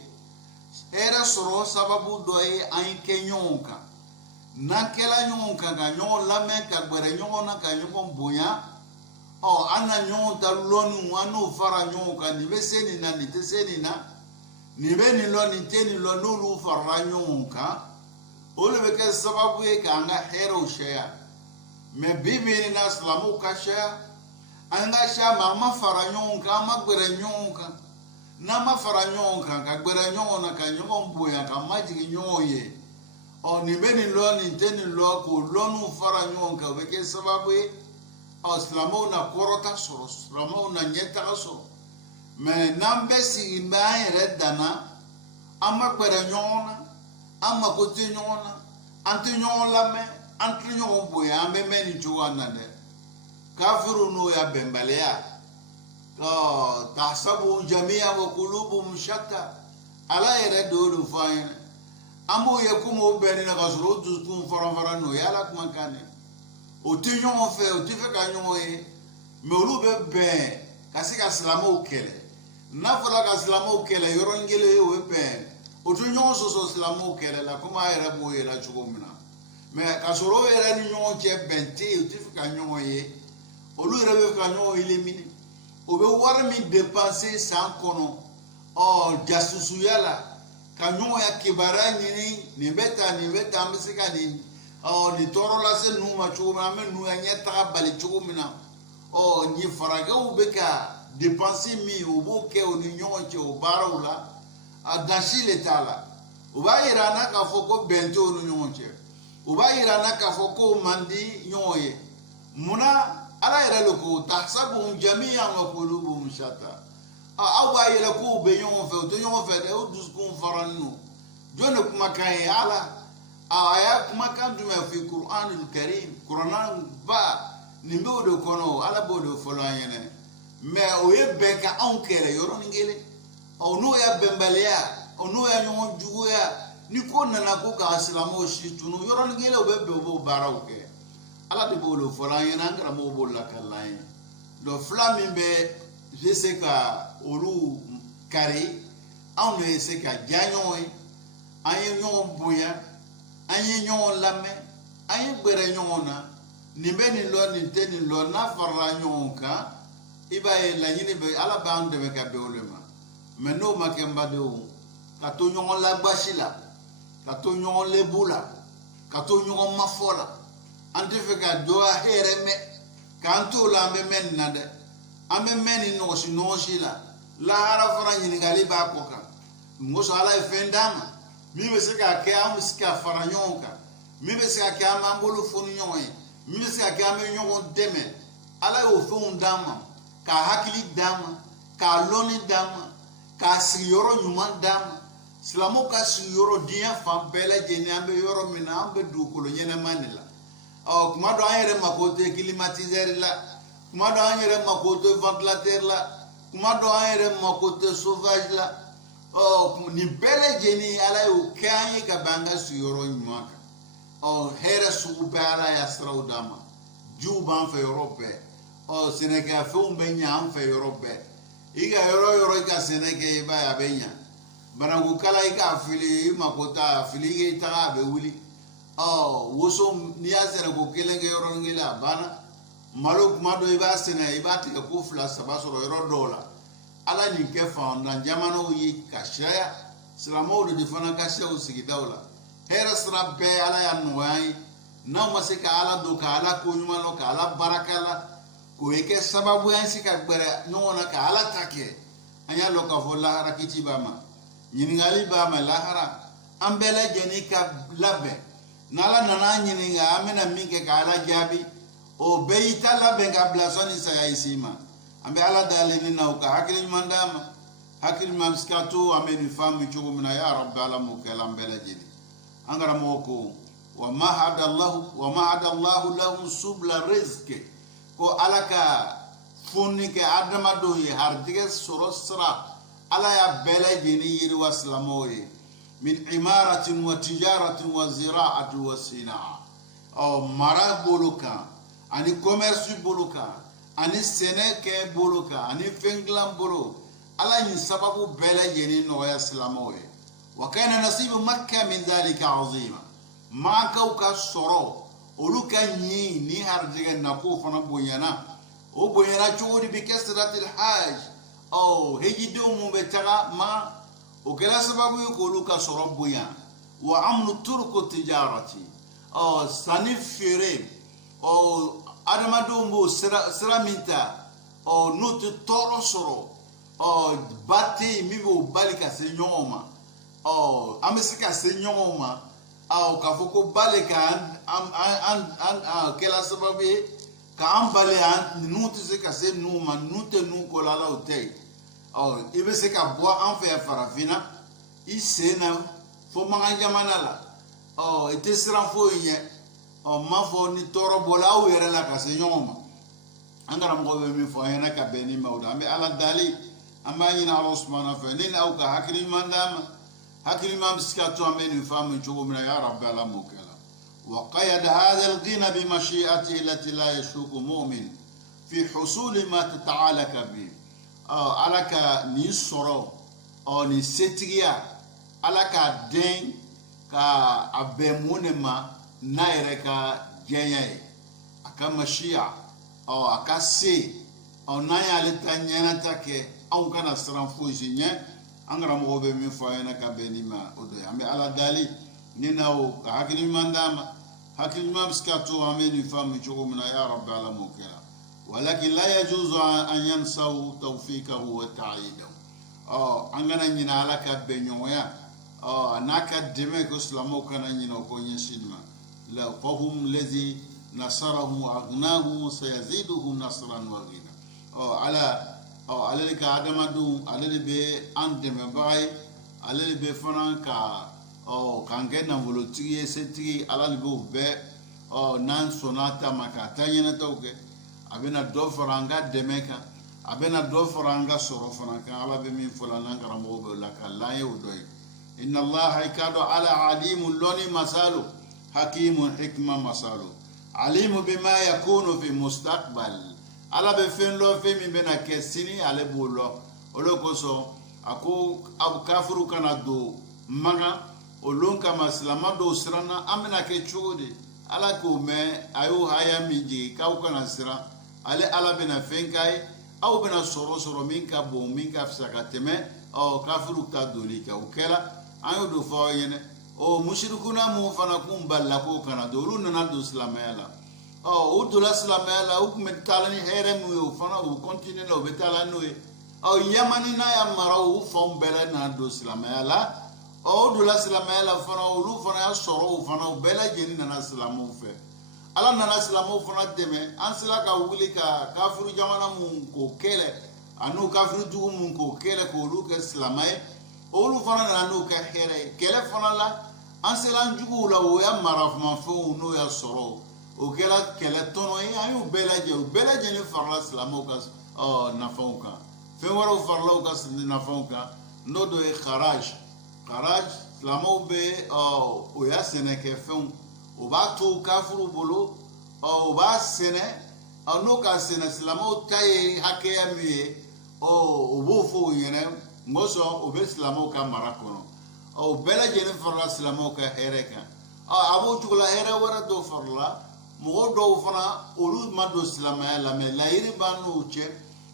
hɛrɛ sɔrɔ sababu dɔ ye an ye kɛ ɲɔgɔn kan n'an kɛla ɲɔgɔn kan ka ɲɔgɔn lamɛn ka gbɛrɛ ɲɔgɔn na ka ɲɔgɔn bonya an na ɲɔgɔn ta lɔnniw an n'o fara ɲɔgɔn kan nin bɛ se nin na nin tɛ se nin na nin bɛ nin lɔ nin tɛ nin lɔ n'olu farala ɲɔgɔn kan olu be ke sababu ye ka anga hero shaya me bibi na islamu ka shaya anga sha ma fara nyonka ma gbere nyonka na ma fara nyonka ka gbere nyona ka nyon buya ka majigi nyoye o ni beni lo ni teni lo ko lonu fara nyonka be ke sababu ye islamu na korota soro islamu na nyeta soro me nambe si imbaire dana ama gbere nyona ama kote nyona anti nyon lame anti nyon boya ambe meni juwana de kafiru no ya bembalea to tahsabu jami'a wa qulubuhum shatta ala yaradu fain amo yakumo beni na gasro duzun fara no ya la kuma kane o ti nyon fe o ti fe ka nyon e me olu be kasika islamu kele na fala ka islamu kele yorongele o be o ti nyon so islamu kele la kuma era boye la chugomina me kasoro era ni nyon che bente o ti fe ka nyon e olu rebe ka nyon elimine o be war mi dépenser sans kono o jasusu yala ka nyon ya kibara ni beta ambisika ni o ni toro la se nu ma chugomina me nu ya nyeta bali chugomina o ni faraga o be ka dépenser mi o bo ke o ni nyon che o barola adashi letala o ba irana ka foko bento o nyon che o ba irana ka foko mandi nyoye muna ala ira loko tahsabuhum jami'an wa qulubuhum shatta aw ba ira ko be nyon fe to nyon fe de o duskun faranu jone kuma kai ala aya kuma kan dum fi qur'anul karim qur'an ba nimbe do kono ala bodo folo anyene me o ye beka on kele yoro ngele o no ya bembalea o no ya nyon jugoya ni ko nana ko ka islamo shi tunu yoro ngele o be bo baraw ke ala de bolo folo anyene ngara mo bolla kalai do flamin be je sais ka olu kare on ne sait ka janyoy ayen nyon boya ayen nyon lame ayen gbere nyona ni beni lo ni teni lo na farra nyonka iba e la nyini be ala ba ande be ka be olema me no makemba de o ka to nyon la bashila ka to nyon le bula ka to nyon mafola ante fe ka do a hereme ka anto la me men na de ame men no si la hara fara nyini gali ba ko ka ngoso ala e fendama mi be se ka ke am ska fara nyonka mi be se ka ke am ambolo fonu nyoy mi be se ka ke am nyon deme ala o fon dama ka hakili dama ka loni dama ka siyoro nyuma dama islamo ka siyoro dia fam bele jeni ambe yoro mina ambe du ko lo nyene manila o kuma do ayere makote climatiseur la kuma do ayere makote ventilateur la kuma do ayere makote sauvage la o ni bele jeni ala o kanye ka banga siyoro nyuma o hera su bala ya sraudama juba fa europe o seneka fo mbenya amfa europe iga yoro ka seneke ba ya benya barangu kala ika afili makota afili ita be wuli o woso ni azere ko kelenge yoro ngila bana malo kuma do iba sene iba te ko fla sabaso yoro dola ala ni ke fa na jamano yi kashaya salamo de fana kashaya usigi dawla hera srabe ala ya noai na masika ala do ka ala ko nyuma no ka ala barakala ko eke sababu yansi ka gbere nona ka ala take anya lo ka vola hara kiti bama nyingali bama lahara ambele jeni ka labe nala nana nyininga amena minke ka ala jabi o beita labe ka blasoni sa isima ambe ala daleni na ka hakili mandama hakili mamskato ameni famu chugo mina ya rabbi alamu kalam bele jeni angara moko wa mahada Allah lahum subla rizqi ko alaka funni ke adama do yi hardige sorosra ala ya bele jeni yiri waslamoye min imaratin wa tijaratin wa zira'atin wa sinaa o mara boluka ani commerce boluka ani seneke boluka ani fenglan bolo ala yin sababu bele jeni no waslamoye wa kana nasibu makkah min dhalika azima ma kauka soro oluka ni hardige na ko fana bonyana o bonyana chodi bi kasratil hajj o hejido mu betara ma o kala sababu ko oluka soro bonya wa amnu turku tijarati sani feere adamadenw b'o sira min ta n'o tɛ tɔɔrɔ sɔrɔ ba tɛ yen min b'o bali ka se ɲɔgɔn ma an bɛ se ka se ɲɔgɔn ma k'a fɔ ko ba le k'an kɛla sababu ye k'an bali ninnu tɛ se ka se ninnu ma ninnu tɛ ninnu ko la o tɛ yen i bɛ se ka bɔ an fɛ yan farafinna i sen na fo makan jamana la i tɛ siran foyi ɲɛ m'a fɔ ni tɔɔrɔ bɔra aw yɛrɛ la ka se ɲɔgɔn ma an karamɔgɔ bɛ min fɔ an ɲɛna ka bɛn ni maaw la an bɛ ala dali an b'a ɲini ala subahana fɛ ne n'aw ka hakili ɲuman d'a ma hakili ɲuman bɛ se ka to an bɛ nin faamu cogo min na ya rabbi ala m'o kɛ la wa qayyada hadha al-ghina bi mashi'atihi allati la yashuku mu'min fi husuli ma tata'alaka bi ala ka nin sɔrɔ nin setigiya ala k'a den ka a bɛn mun de ma n'a yɛrɛ ka diɲɛ ye a ka mashi'a a ka se n'an y'ale ta ɲɛnata kɛ anw kana siran foyi si ɲɛ an karamɔgɔ bɛ min fɔ an ɲɛna ka bɛn nin ma o do ye an bɛ ala dali ni n'aw ka hakili ɲuman d'a ma hakili ɲuman bɛ se ka to an bɛ nin faamu cogo min na ya rabbi ala m'o kɛra walakin la yajuzu an yansaw tawfikahu wa ta'idahu an kana ɲinɛ ala ka bɛn ɲɔgɔnya n'a ka dɛmɛ ko silamɛw kana ɲinɛ o ko ɲɛsin ma la fahum lazi nasarahum wa aghnahum sayaziduhum nasran wa ghina ale de ka adamadenw ale de bɛ an dɛmɛbaga ye ale de bɛ fana k'an kɛ nafolotigi ye setigi ala de b'o bɛɛ n'an sɔnna ta ma ka taa ɲɛnataw kɛ a bɛna dɔ fara an ka dɛmɛ kan a bɛna dɔ fara an ka sɔrɔ fana kan ala bɛ min fɔ la n'an karamɔgɔ bɛ o la ka lan ye o dɔ ye inna allaha i k'a dɔn ala alimu lɔnni masalo hakimu hikma masalo alimu bima yakunu fi mustaqbal ala bɛ fɛn lɔ fɛn min bɛna kɛ sini ale b'o lɔ o de kosɔn a ko kafuru kana don magan olu kama silama dɔw siranna an bɛna kɛ cogo di ala k'o mɛn a y'o haya min jigin k'aw kana siran ale ala bɛna fɛn k'a ye aw bɛna sɔrɔ min ka bon min ka fisa ka tɛmɛ kafuru ta doli kan o kɛra an y'o de fɔ aw ɲɛna musirikuna mun fana kun balila k'o kana don olu nana don silamɛya la u donna silamɛya la u tun bɛ taa ni hɛrɛ min ye o fana u kɔntine la u bɛ taa n'o ye yamani n'a y'a mara u fanw bɛɛ la nana don silamɛya la o donna silamɛya la fana olu fana y'a sɔrɔ o fana u bɛɛ lajɛlen nana silamɛw fɛ ala nana silamɛw fana dɛmɛ an sera ka wuli ka kafiri jamana mun k'o kɛlɛ ani kafiri dugu mun k'o kɛlɛ k'olu kɛ silamɛ ye olu fana nana n'o kɛ hɛrɛ ye kɛlɛ fana la an sera an juguw la o y'a marafɛnw n'o y'a sɔrɔ o kɛra kɛlɛ tɔnɔ ye an y'u bɛɛ lajɛlen farala silamɛw ka nafanw kan fɛn wɛrɛw farala u ka nafanw kan n'o dɔ ye kharaj silamɛw bɛ o y'a sɛnɛkɛfɛnw o b'a to kafiriw bolo o b'a sɛnɛ n'o ka sɛnɛ silamɛw ta ye hakɛya min ye o b'o fɔ o ɲɛna mɔsɔn o bɛ silamɛw ka mara kɔnɔ o bɛɛ lajɛlen farala silamɛw ka hɛrɛ kan a b'o cogo la hɛrɛ wɛrɛ dɔw farala mɔgɔ dɔw fana olu ma don silamɛya la mɛ laɲini b'an n'u cɛ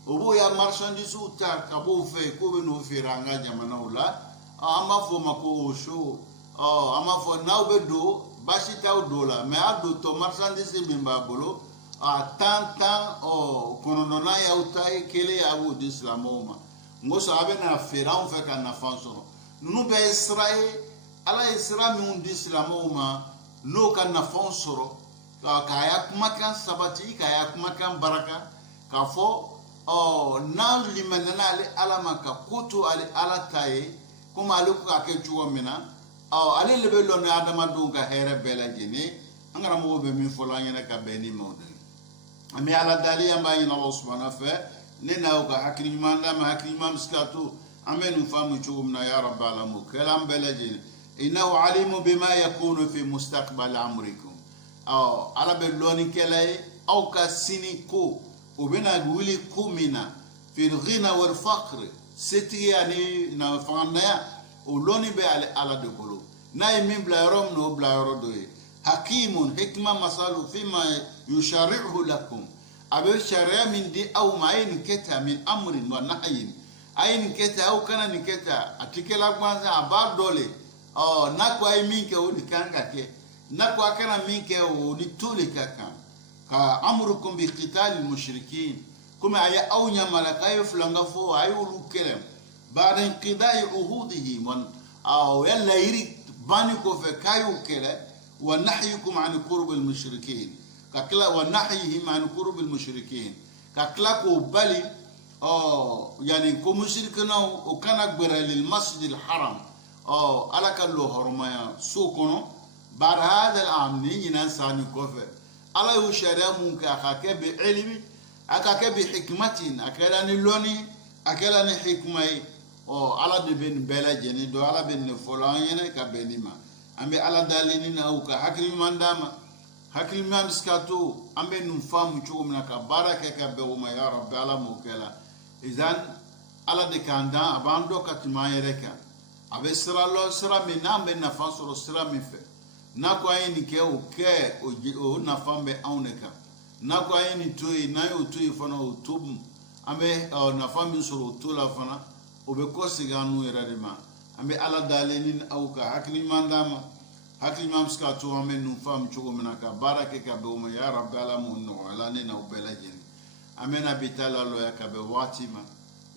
o b'o ya marchandisiw ta ka b'o fɛ k'o bɛ n'o feere an ka jamanaw la an b'a fɔ o ma ko oso an b'a fɔ n'aw bɛ don basi t'aw don la mɛ a don tɔ marchandise min b'a bolo tan kɔnɔntɔnnan y'aw ta ye kelen a b'o di silamɛw ma n ko sɔn a bɛ na feere anw fɛ ka nafa sɔrɔ ninnu bɛɛ ye sira ye ala ye sira minnu di silamɛw ma n'o ka nafaw sɔrɔ k'a y'a kumakan sabati k'a y'a kumakan baraka k'a fɔ n'an limaniya ale ala ma ka ko to ale ala ta ye komi ale ko k'a kɛ cogo min na ale le bɛ lɔn ni adamadenw ka hɛrɛ bɛɛ lajɛlen an karamɔgɔw bɛ min fɔ an ɲɛna ka bɛn ni maaw de ye an bɛ ala dali an b'a ɲini Alahu subahana fɛ ne n'aw ka hakili ɲuman d'a ma hakili ɲuman bɛ se ka to an bɛ nin faamu cogo min na ya rabbi ala m'o kɛla an bɛɛ lajɛlen innahu alimu bima yakunu fi mustaqbal amrikum ala bɛ lɔnni kɛla ye aw ka sini ko o bɛna wuli ko min na fil ghina wal faqr setigi ani nafanganya o lɔnni bɛ ale ala de bolo n'a ye min bila yɔrɔ min na o bila yɔrɔ dɔ ye hakimun hikma masalu fima yushari'uhu lakum a bɛ sariya min di aw ma a ye nin kɛ tan min amrin wa nahyin a ye nin kɛ tan aw kana nin kɛ tan a tɛ kɛla gansan a b'a dɔ le nakwa ay min ke o ni kanga ke nakwa kana min ke o ni tuli ka amrukum bi qital al mushrikin kuma aya awnya malaka yuflanga fo ayulu kelem بعد انقضاء عهودهم أو يلا يريد بانكو في كايو كلا ونحيكم عن قرب المشركين كلا ونحيهم عن قرب المشركين كلا بالي يعني كو مشركنا وكان أكبر للمسجد الحرام على كله هرمايا سوكونو بعد هذا العام نيجي ننسى كوفي على يشارع منك أكاكي بعلم أكاكي بحكمة أكلاني لوني أكلاني حكمة ala de ben bela jeni do ala ben ne folan yene ka benima ambe ala dalini na uka hakil mandama hakil mam skato ambe num famu chumna ka baraka ka be uma ya rabbi ala mukela izan ala de kanda abando katima yereka abe sira lo sira mi nambe na fansoro sira mi fe na ko ayini ke o na fambe auneka na ko ayini toyi na yo toyi fana o tubum ambe na fambe soro tola fana وبكوسي غانو يردما أمي على دالين أو كحكني مندام حكني مامسكاتو أمي نفهم شو منك بارك كبوم يا رب العالمين علاني نو بلجين أمي نبيتالا لو يكبواتي ما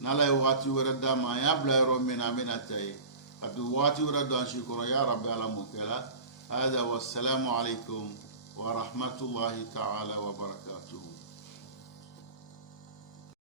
نلا يواتي وردما يا بلا رومين أمي نتاي كبواتي وردان شكرا يا رب العالمين كلا هذا والسلام عليكم ورحمة الله تعالى وبركاته.